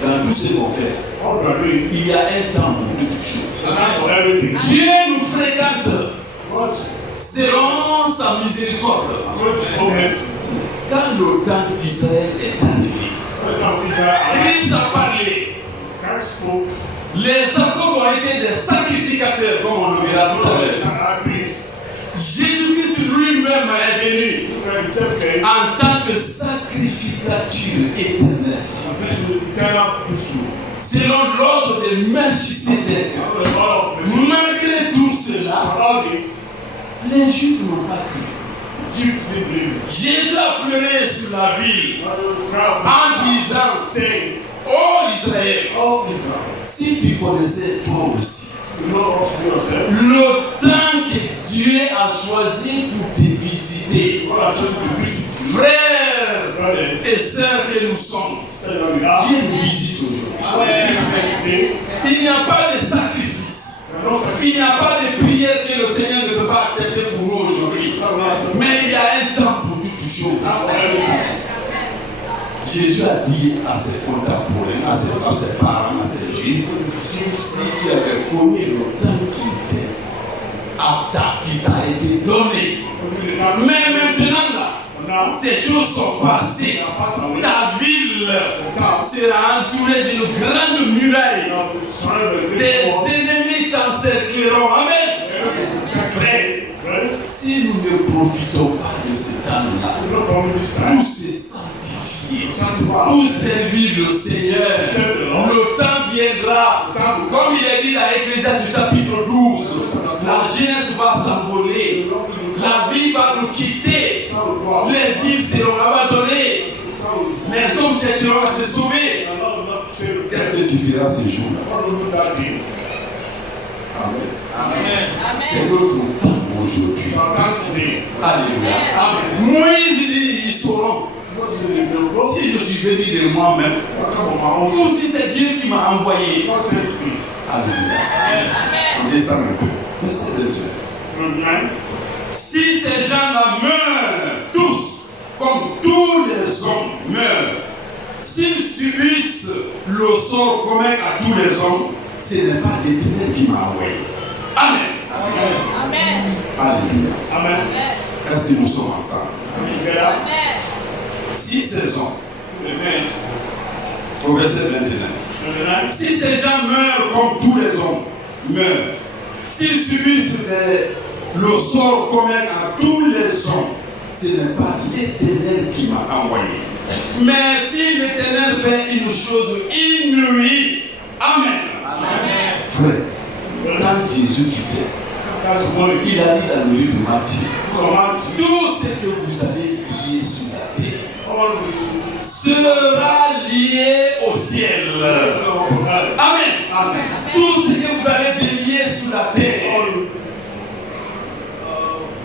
dans tout ce qu'on fait, all we are doing. il y a un temps pour toutes choses. A time for everything. Dieu nous fréquente God, selon sa miséricorde. according to His own mercy. Quand le temps d'Israël est arrivé, All the time we are Christ a parlé. Christ spoke. Les apôtres ont été des sacrificateurs, comme on le verra tout à l'heure. Jésus-Christ lui-même est venu en tant que sacrificature éternelle. Selon l'ordre de Melchisédek. Malgré tout cela, les Juifs n'ont pas cru. Jésus a pleuré sur la ville en disant, oh Israël, si tu connaissais toi aussi le temps que Dieu a choisi pour te visiter, frères et sœurs que nous sommes, Dieu nous visite aujourd'hui. Il n'y a pas de sacrifice, il n'y a pas de prière que le Seigneur ne peut pas accepter pour nous aujourd'hui. Mais il y a un temps pour toutes choses. Jésus a dit à ses contemporains, à ses parents, à ses juifs, si tu avais connu le temps qui t'a été donné, mais maintenant là, ces choses sont passées. Ta ville sera entourée d'une grande muraille. Tes ennemis t'encercleront. Amen. Frère, si nous ne profitons pas de ce temps-là, pour se sanctifier, pour servir le Seigneur, le temps viendra. Comme il est dit dans Ecclésiaste chapitre 12, la jeunesse va s'envoler, la vie va nous quitter, les dîmes seront abandonnés. continueront à se sauver. Qu'est-ce que tu feras ce jour-là? Amen. C'est notre temps aujourd'hui. Alléluia. Moïse dit, ils sauront. Si je suis venu de moi-même, ou si c'est Dieu qui m'a envoyé. Alléluia. On descend un peu. Verset 22. Si ces gens-là meurent tous, comme tous les hommes meurent, s'ils subissent le sort commun à tous les hommes, ce n'est pas l'Éternel qui m'a envoyé. Amen. Amen. Alléluia. Amen. Est-ce que nous sommes ensemble? Amen. Si ces hommes, au verset 21, si ces gens meurent comme tous les hommes meurent, s'ils subissent le sort commun à tous les hommes, ce n'est pas l'Éternel qui m'a envoyé. Mais si l'Éternel fait une chose inouïe, Amen. Amen. Frère, quand Jésus quittait, il a dit dans le livre de Matthieu, tout ce que vous allez lier sur la terre sera lié au ciel. Amen. Tout ce que vous allez délier sur la terre,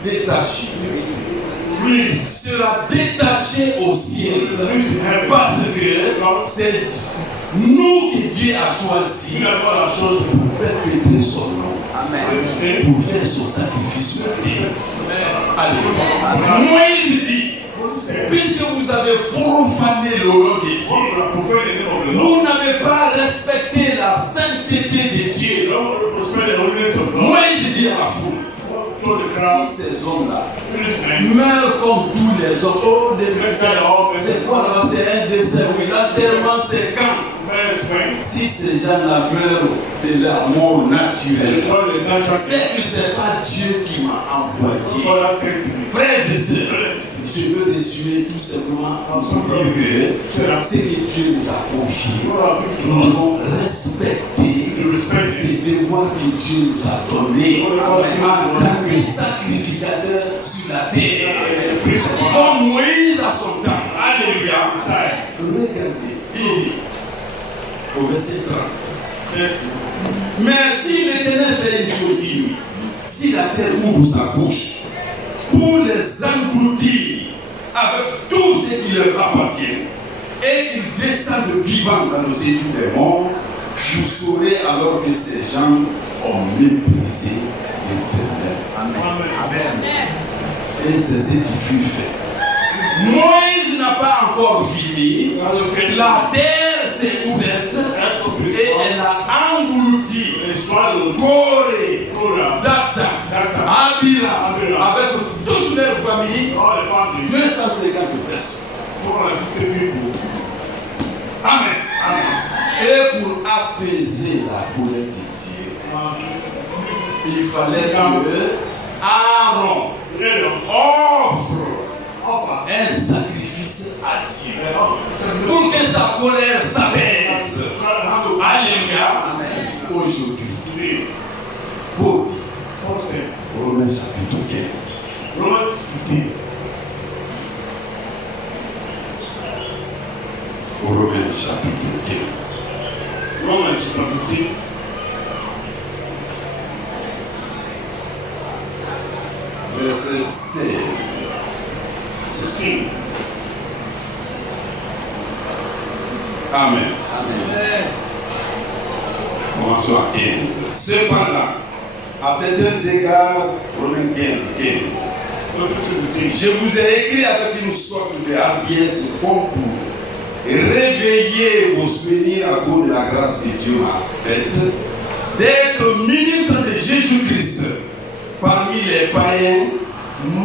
détaché, sera détaché au ciel. Parce que c'est nous que Dieu a choisi pour faire péter son nom. Amen. Pour faire son sacrifice sur la terre. Alléluia. Moïse dit, puisque vous avez profané le nom de Dieu, vous n'avez pas respecté la sainteté de Dieu. Moïse dit à la foule, si ces hommes-là meurent comme tous les autres, c'est quoi là? C'est un dessin, oui, l'enterrement c'est quand? Si ces gens-là meurent de leur mort naturelle, c'est que ce n'est pas Dieu qui m'a envoyé. Frères et sœurs, je veux résumer tout simplement en dire que ce que Dieu nous a confié, nous devons respecter ces devoirs que Dieu nous a donnés en tant que sacrificateur sur la terre. Comme Moïse à son temps. Alléluia. Regardez, il dit au verset 30. Mais si l'Éternel fait une chose inouïe, si la terre ouvre sa bouche pour les engloutir avec tout ce qui leur appartient et qu'ils descendent vivants dans nos études des morts, vous saurez alors que ces gens ont méprisé l'Éternel. Amen. Et c'est ce qui fut fait. Moïse n'a pas encore fini. La terre s'est ouverte et elle a englouti Corée, Data, Abira, avec toute leur famille, 250 personnes. Amen. Et pour apaiser la colère de Dieu, il fallait que Aaron offre un sacrifice à Dieu pour que sa colère s'apaise. Alléluia. Aujourd'hui, Paul dit, Romains chapitre 15. Romains chapitre 15. Verset 16. Amen. Commençons à 15. Cependant, à certains égards, Romains 15. Je vous ai écrit avec une sorte de hardiesse comme pour réveiller vos souvenirs à cause de la grâce que Dieu m'a faite d'être ministre de Jésus-Christ parmi les païens,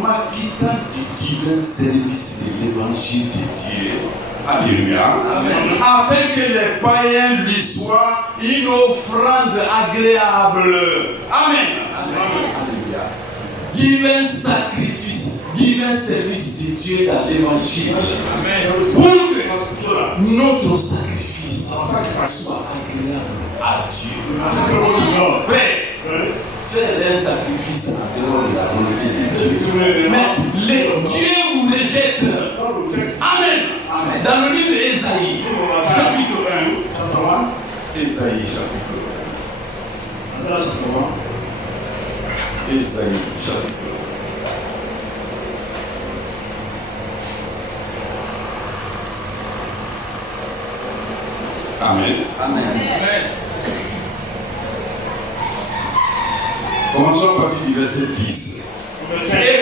m'acquittant du divin service de l'évangile de Dieu. Alléluia. Amen. Afin que les païens lui soient une offrande agréable. Amen. Amen. Alléluia. Divin sacrifice, divin service de Dieu dans l'évangile. Pour que notre sacrifice soit agréable à Dieu. Faire un sacrifice en dehors de la volonté de Dieu. Mais Dieu vous rejette. Amen. Amen. Dans le livre d'Ésaïe, Ésaïe chapitre 1. Ésaïe chapitre 1. Amen. Amen. Commençons à partir du verset 10.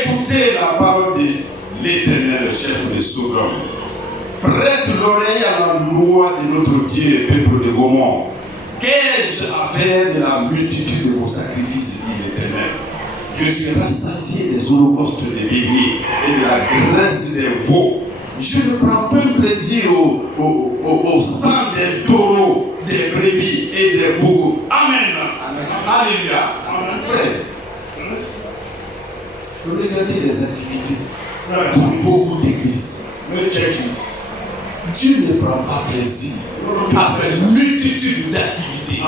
Écoutez la parole de l'Éternel, chef de Sodome. Prête l'oreille à la loi de notre Dieu, peuple de Gomorrhe. Qu'ai-je à faire de la multitude de vos sacrifices, dit l'Éternel? Je suis rassasié des holocaustes des béliers et de la graisse des veaux. Je ne prends pas plaisir au sang des taureaux, des brebis et des boucs. Amen. Amen. Alléluia. Frère, regardez les activités dans beaucoup d'églises. Dieu ne prend pas plaisir à cette multitude d'activités.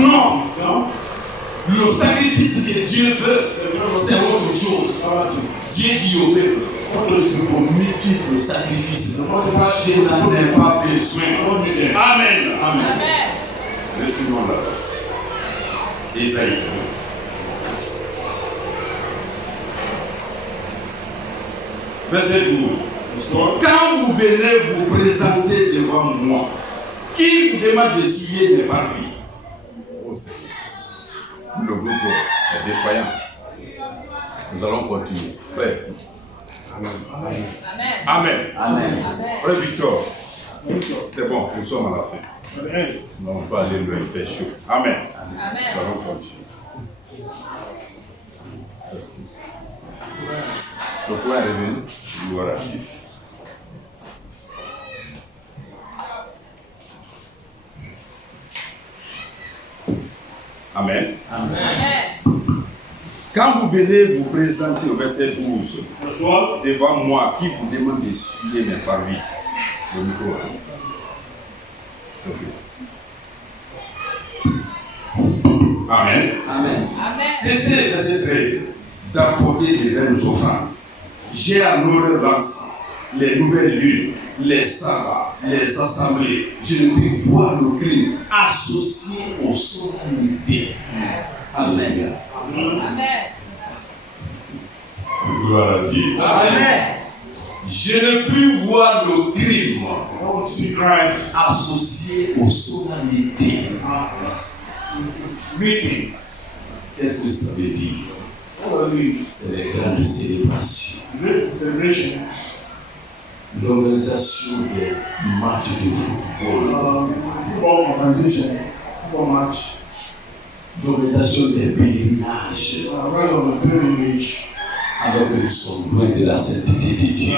Non. Le sacrifice que Dieu veut, c'est autre chose. Dieu dit au peuple, vos multiples sacrifices, je n'en ai pas besoin. Amen. Amen. Retournons là. Ésaïe. Verset 12. Quand vous venez vous présenter devant moi, qui vous demande de suivre mes parvis? Oh Seigneur. Le groupe est défaillant. Nous allons continuer. Frère. Amen. Amen. Amen. Frère Victor. C'est bon, nous sommes à la fin. Non, on va aller loin, il fait chaud. Amen. Nous allons continuer. Le point est revenu, gloire à Dieu. Amen. Amen. Quand vous venez vous présenter au verset 12, devant moi, qui vous demande de suivre mes parvis? Le micro. Amen. Amen. Cessez, verset 13, d'apporter des vaines offrandes. J'ai en horreur l'encens, les nouvelles lunes, les sabbats, les assemblées. Je ne puis voir le crime associé aux solennités. Amen. Gloire à Dieu. Amen. Je ne puis voir le crime associé aux solennités. Meetings. Qu'est-ce que ça veut dire? C'est les grandes célébrations. L'organisation des matchs de football. L'organisation des pèlerinages. Alors que nous sommes loin de la sainteté de Dieu.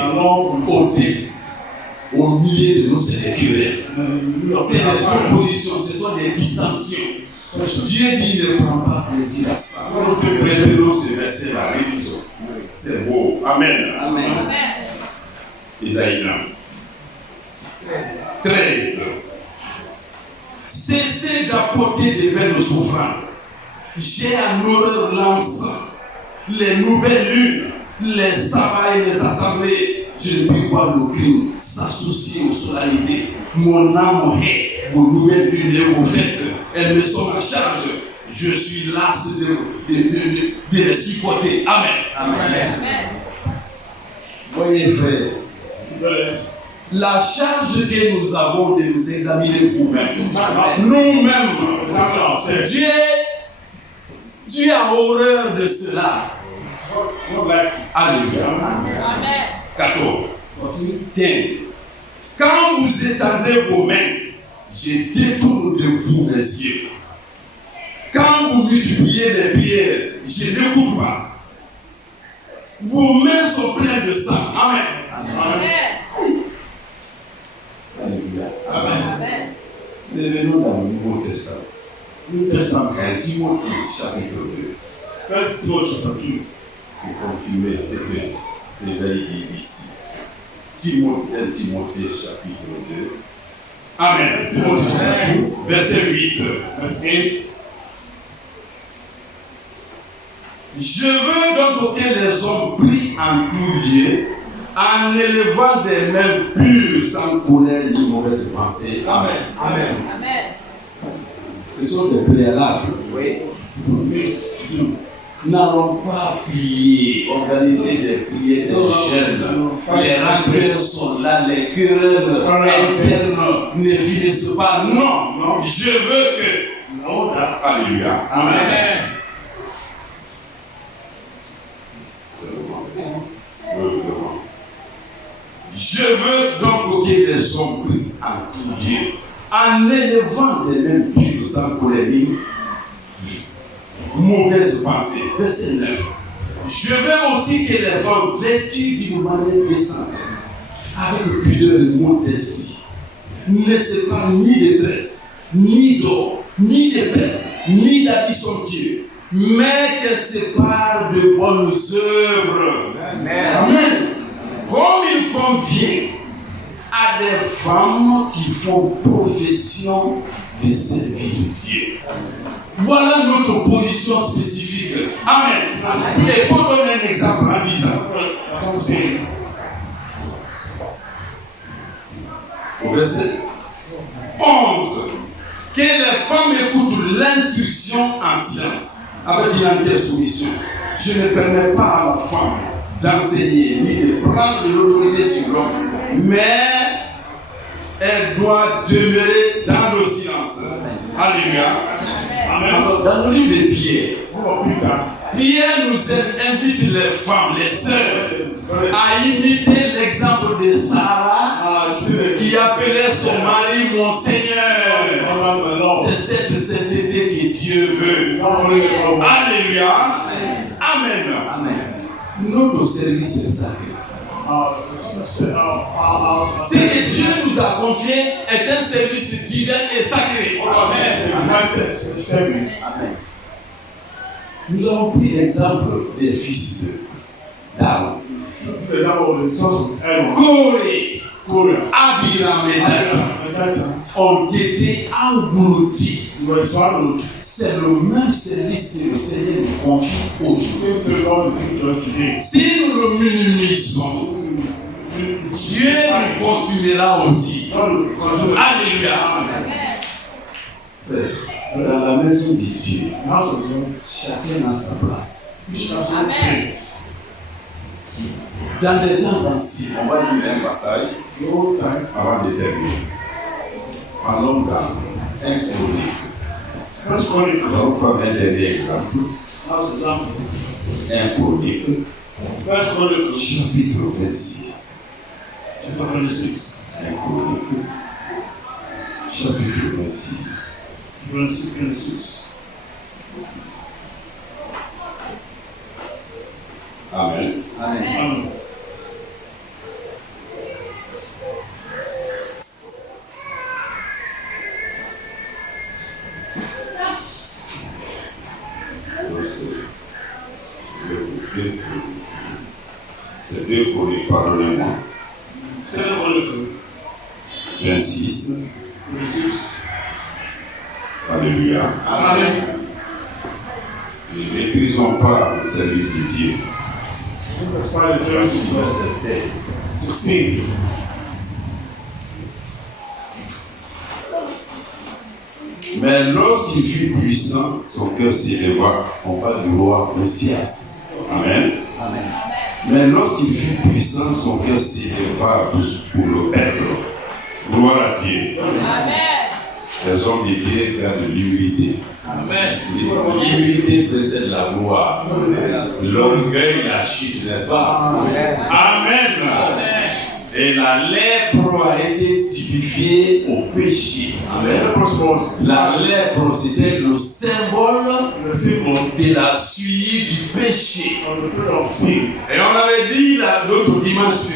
Au milieu de nous, c'est des querelles. C'est des oppositions, ce sont des dissensions. Dieu dit ne prend pas plaisir à ça. Prêtez-nous ce verset là, révisons. C'est beau. Amen. Amen. Isaïe 13. Cessez d'apporter des vaines offrandes. J'ai en horreur l'encens, les nouvelles lunes, les sabbats et les assemblées. Je ne puis voir le crime s'associer aux solennalités. Mon âme hait vos nouvelles lunes et vos fêtes. Elles me sont à charge. Je suis las de les supporter. Amen. Amen. Voyez, frère, la charge que nous avons de nous examiner nous-mêmes. Nous-mêmes, Dieu a horreur de cela. Alléluia. 14, 15. Quand vous étendez vos mains, je détourne de vous mes yeux. Quand vous multipliez les prières, je n'écoute pas. Vos mains sont pleines de sang. Amen. Alléluia. Amen. Revenons dans le Nouveau Testament. Le Testament, Timothée, chapitre 2. Pour confirmer ce que Ésaïe dit ici. Timothée, chapitre 2. Amen. Verset 8. Je veux donc que les hommes prient en tout lieu, en élevant des mains pures, sans colère ni mauvaise pensée. Amen. Amen. Ce sont des préalables. Oui. Nous n'allons pas prier, organiser des prières, des jeûnes. Les rancœurs sont là, les querelles internes ne finissent pas. Non, je veux que. Alléluia. Amen. Je veux donc que les hommes prient en tout Dieu, en élevant des mains vives sans colère, mauvaise pensée. Verset 9. Je veux aussi que les femmes vêtues d'une manière décente, avec pudeur et modestie, ne séparent ni de tresses, ni d'or, ni de perles, ni d'habits somptueux, mais qu'elles séparent de bonnes œuvres. Amen. Comme il convient à des femmes qui font profession de servir Dieu. Voilà notre position spécifique. Amen. Et pour donner un exemple en disant, au verset 11, que les femmes écoutent l'instruction en science avec une entière soumission. Je ne permets pas à ma femme d'enseigner ni de prendre de l'autorité sur l'homme, mais elle doit demeurer dans le silence. Alléluia. Amen. Dans le livre de Pierre, Pierre nous invite les femmes, les sœurs, à imiter l'exemple de Sarah qui appelait son mari mon Seigneur. C'est cette sainteté que Dieu veut. Alléluia. Amen. Amen. Notre service est sacré. Ce que Dieu nous a confié est un service divin et sacré. Amen. Nous avons pris l'exemple des fils d'Aaron. Corée, Abiram et Dathan ont été engloutis. C'est le même service que le Seigneur nous confie aujourd'hui. Si nous le minimisons, Dieu nous consumera aussi. Alléluia. Dans la maison de Dieu, chacun a sa place. Amen. Dans les temps anciens, on va lire un passage avant de terminer. Allons dans un chronique. Nous allons prendre un dernier exemple. Un chronique. Chapitre 26. Un chronique. Chapitre 26. Amen. Amen. C'est deux chroniques, pardonnez-moi. 26. Alléluia. Amen. Ne méprisons pas le service de Dieu. Verset 16. Mais lorsqu'il fut puissant, son cœur s'éleva. On parle du roi Osias. Amen. Amen. Mais lorsqu'il fut puissant, son cœur s'éleva pour le perdre. Gloire à Dieu. Amen. Les hommes de Dieu gardent l'humilité. Amen. L'humilité précède la gloire. L'orgueil, la chute, n'est-ce pas? Amen. Amen. Et la lèpre a été typifiée au péché. Amen. La lèpre, c'était le symbole de la suie du péché. Et on avait dit l'autre dimanche,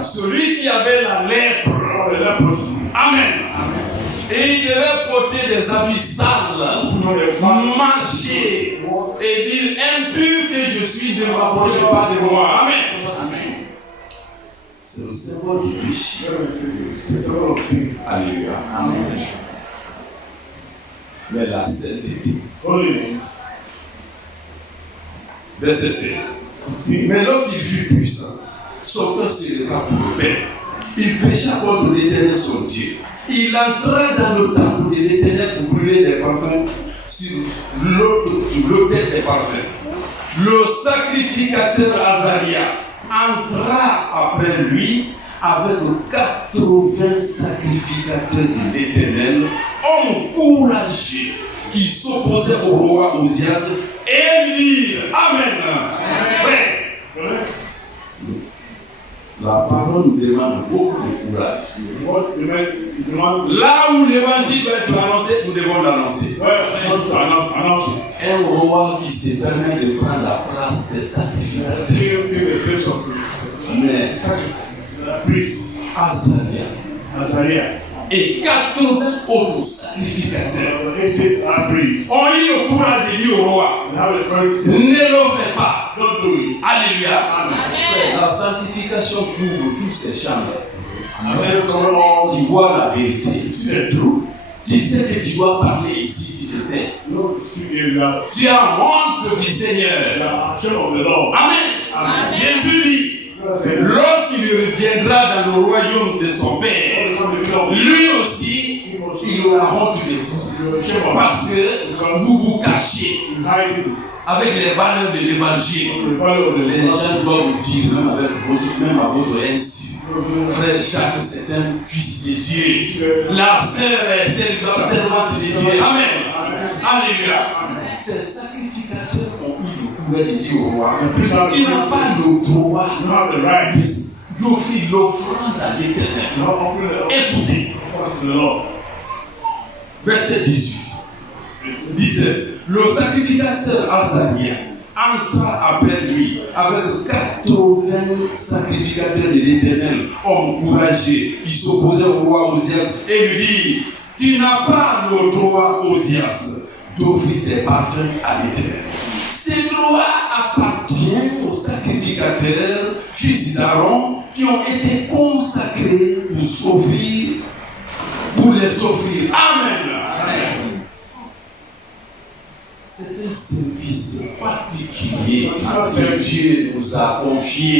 celui qui avait la lèpre, Amen. Et il devait porter des habits sales, marcher et dire impur que je suis, ne m'approchez pas de moi. Amen. C'est le symbole du péché. Alléluia. Amen. Mais la sainteté. Verset 7. Mais lorsqu'il fut puissant, son cœur se leva pour le Père. Il pécha contre l'Éternel son Dieu. il entra dans le temple de l'Éternel pour brûler des parfums sur l'autel des parfums. Le sacrificateur Azaria entra après lui avec 80 sacrificateurs de l'Éternel, hommes courageux qui s'opposaient au roi Osias et dirent Amen. Frère, la parole nous demande beaucoup de courage. Là où l'évangile doit être annoncé, nous devons l'annoncer. Un roi qui se permet de prendre la place des sacrificateurs. Mais Azaria et 80 autres sacrificateurs ont eu le courage de dire au roi ne le fais pas. Alléluia. La sanctification couvre tous ces chambres. Tu vois la vérité. Tu sais que tu dois parler ici, tu te tais. Tu as honte du Seigneur. Amen. Jésus dit, lorsqu'il reviendra dans le royaume de son Père, lui aussi, il aura honte de vous. Parce que vous vous cachez avec les valeurs de l'évangile. Les gens doivent dire, même à votre insu, frère Jacques, c'est un fils de Dieu. La sœur est celle servante de Dieu. Amen. Alléluia. Ces sacrificateurs ont eu le courage de dire au roi, tu n'as pas le droit d'offrir l'offrande à l'Éternel. Écoutez. Verset 18. 17. Le sacrificateur Azaria entra après lui avec 80 sacrificateurs de l'Éternel, hommes courageux, qui s'opposaient au roi Osias, et lui dit, tu n'as pas le droit, Osias, d'offrir des parfums à l'Éternel. Ce droit appartient aux sacrificateurs, fils d'Aaron, qui ont été consacrés pour les offrir. Amen. Amen. C'est un service particulier que Dieu nous a confié.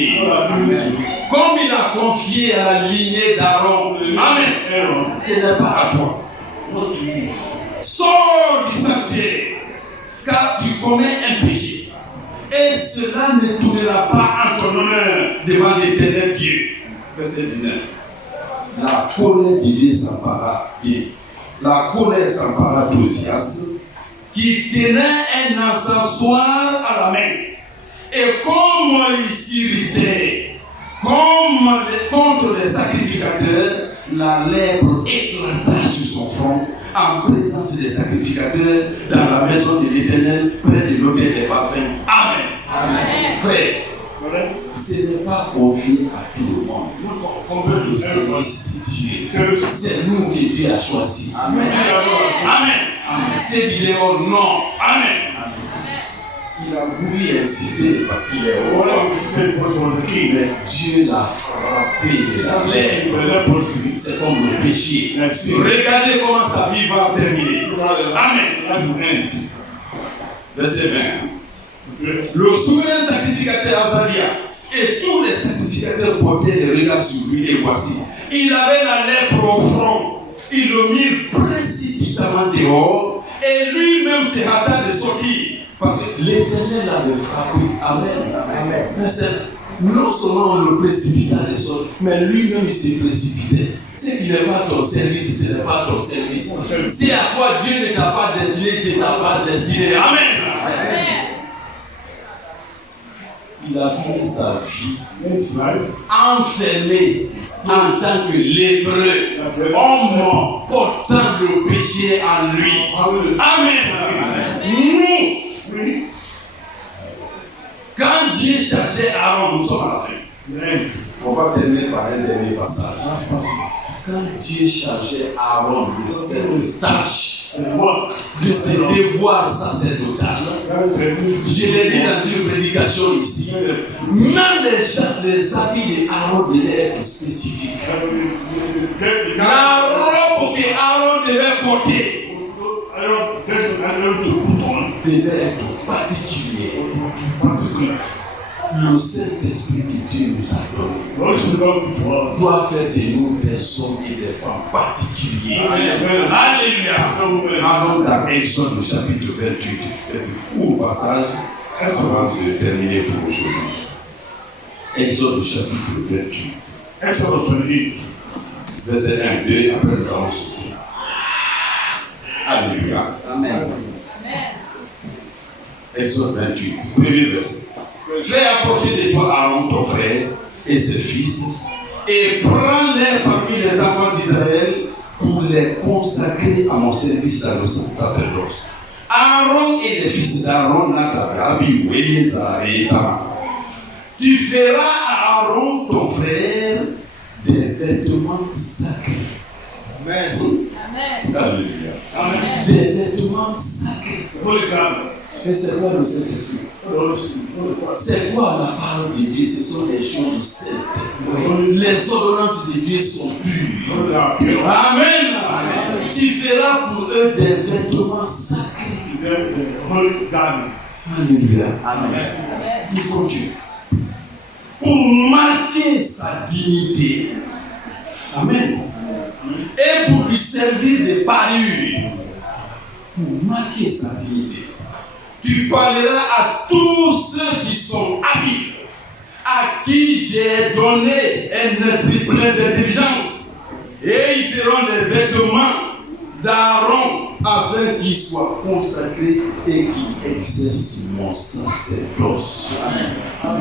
Comme il a confié à la lignée d'Aaron. Amen. Ce n'est pas à toi. Sors du sanctuaire, car tu commets un péché. Et cela ne tournera pas en ton honneur devant l'Éternel Dieu. Verset 19. La colère de Dieu s'empara d'Dieu. La colère s'empara d'Osias, qui tenait un encensoir à la main. Et comme il s'irritait contre les sacrificateurs, la lèpre éclata sur son front en présence des sacrificateurs dans la maison de l'Éternel, près de l'autel des parfums. Amen. Amen. Frère, ce n'est pas confié à tout le monde. Le service de Dieu, c'est nous que Dieu a choisi. Amen. Amen. C'est Gideon, non. Amen. Il a voulu insister parce qu'il est roi. Mais Dieu l'a frappé de la lèvre. C'est comme le péché. Regardez comment sa vie va terminer. Amen. Verset 20. Le souverain sacrificateur Azaria et tous les sacrificateurs portaient des regards sur lui, et voici, il avait la lèpre au front. Ils le mirent précipitamment dehors et lui-même se hâta de sortir. Parce que l'Éternel l'avait frappé. Amen. Amen. Non seulement on le précipita de sortir, mais lui-même il s'est précipité. Ce qui n'est pas ton service, ce n'est pas ton service. C'est à quoi Dieu ne t'a pas destiné, tu ne t'a pas destiné. Amen. Amen. Il a fini sa vie enfermé en tant que lépreux, homme portant le péché en lui. Amen. Nous, quand Dieu chargeait Aaron, nous sommes à la fin. On va terminer par un dernier passage. Quand Dieu chargeait Aaron de cette tâche, de ce devoir sacerdotal, je l'ai dit dans une prédication ici, même les habits d'Aaron devaient être spécifiques. La robe qu'Aaron devait porter devait être particulière. Le Saint-Esprit que Dieu nous a donné doit faire de nous des des hommes et des femmes particuliers. Amen. Alléluia. Allons dans Exode chapitre 28, court passage, avant de terminer pour aujourd'hui. Exode chapitre 28. Exodus 28. Verset 1, 2, après nous allons sortir. Alléluia. Amen. Exode 28, premier verset. Fais approcher de toi Aaron, ton frère, et ses fils, et prends-les parmi les enfants d'Israël pour les consacrer à mon service dans le sacerdoce. Aaron et les fils d'Aaron, Nadab, Abihu, Éléazar et Ithamar. Tu feras à Aaron, ton frère, des vêtements sacrés. Amen. Alléluia. Amen. Des vêtements sacrés. Holy garment. Mais c'est quoi le Saint-Esprit? C'est quoi la parole de Dieu? Ce sont des choses saintes. Les ordonnances de Dieu sont pures. Amen. Amen. Tu feras pour eux des vêtements sacrés. Holy garment. Alléluia. Amen. Il continue. Pour marquer sa dignité. Amen. Et pour lui servir de parure. Pour marquer sa dignité. Tu parleras à tous ceux qui sont habiles, à qui j'ai donné un esprit plein d'intelligence, et ils feront des vêtements d'Aaron afin qu'ils soient consacrés et qu'ils exercent mon sacerdoce.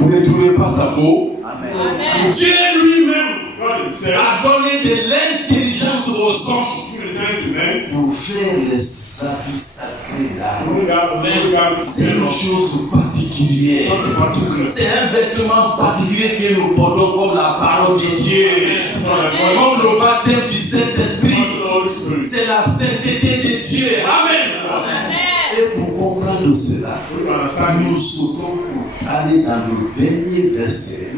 Vous ne trouvez pas ça beau? Amen. Dieu lui-même a donné de l'intelligence aux hommes pour faire les habits sacrés d'Aaron. C'est une chose particulière. C'est un vêtement particulier que nous portons comme la parole de Dieu. Comme le baptême du Saint-Esprit. C'est la sainteté de Dieu. Amen. Et pour comprendre cela, nous sautons pour aller dans le dernier verset.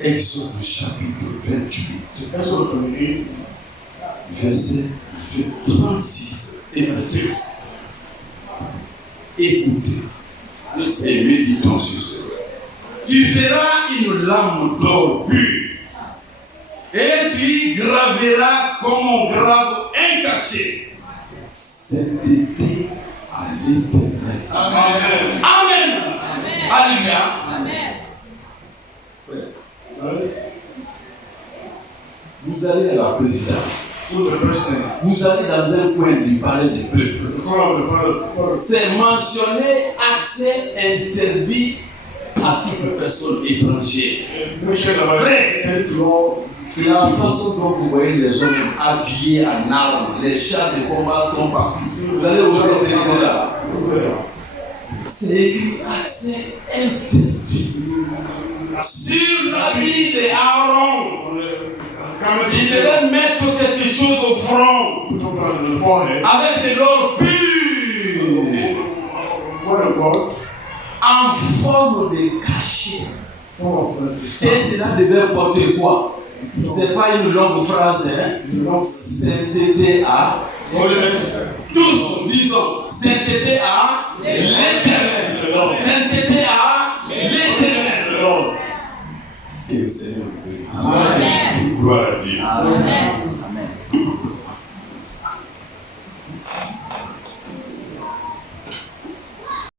Exode chapitre 28. Verset 36 et 26. Écoutez et méditons sur cela. Tu feras une lame d'or pure et tu y graveras comme on grave un cachet. Sainteté à l'Éternel. Amen. Amen. Alléluia. Vous allez à la présidence. Vous allez dans un coin du palais du peuple. C'est mentionné accès interdit à toute personne étrangère. Frère, la façon dont vous voyez les hommes habillés en armes, les chars de combat sont partout. Vous allez vous voir là. C'est écrit accès interdit. Sur l'habit d'Aaron, il devait mettre quelque chose au front avec de l'or pur en forme de cachet. Et cela devait porter quoi? C'est pas une longue phrase, hein? Sainteté à tous, disons, sainteté à l'Éternel. Sainteté à l'Éternel. Et le Seigneur nous bénisse. Amen. Gloire à Dieu. Amen.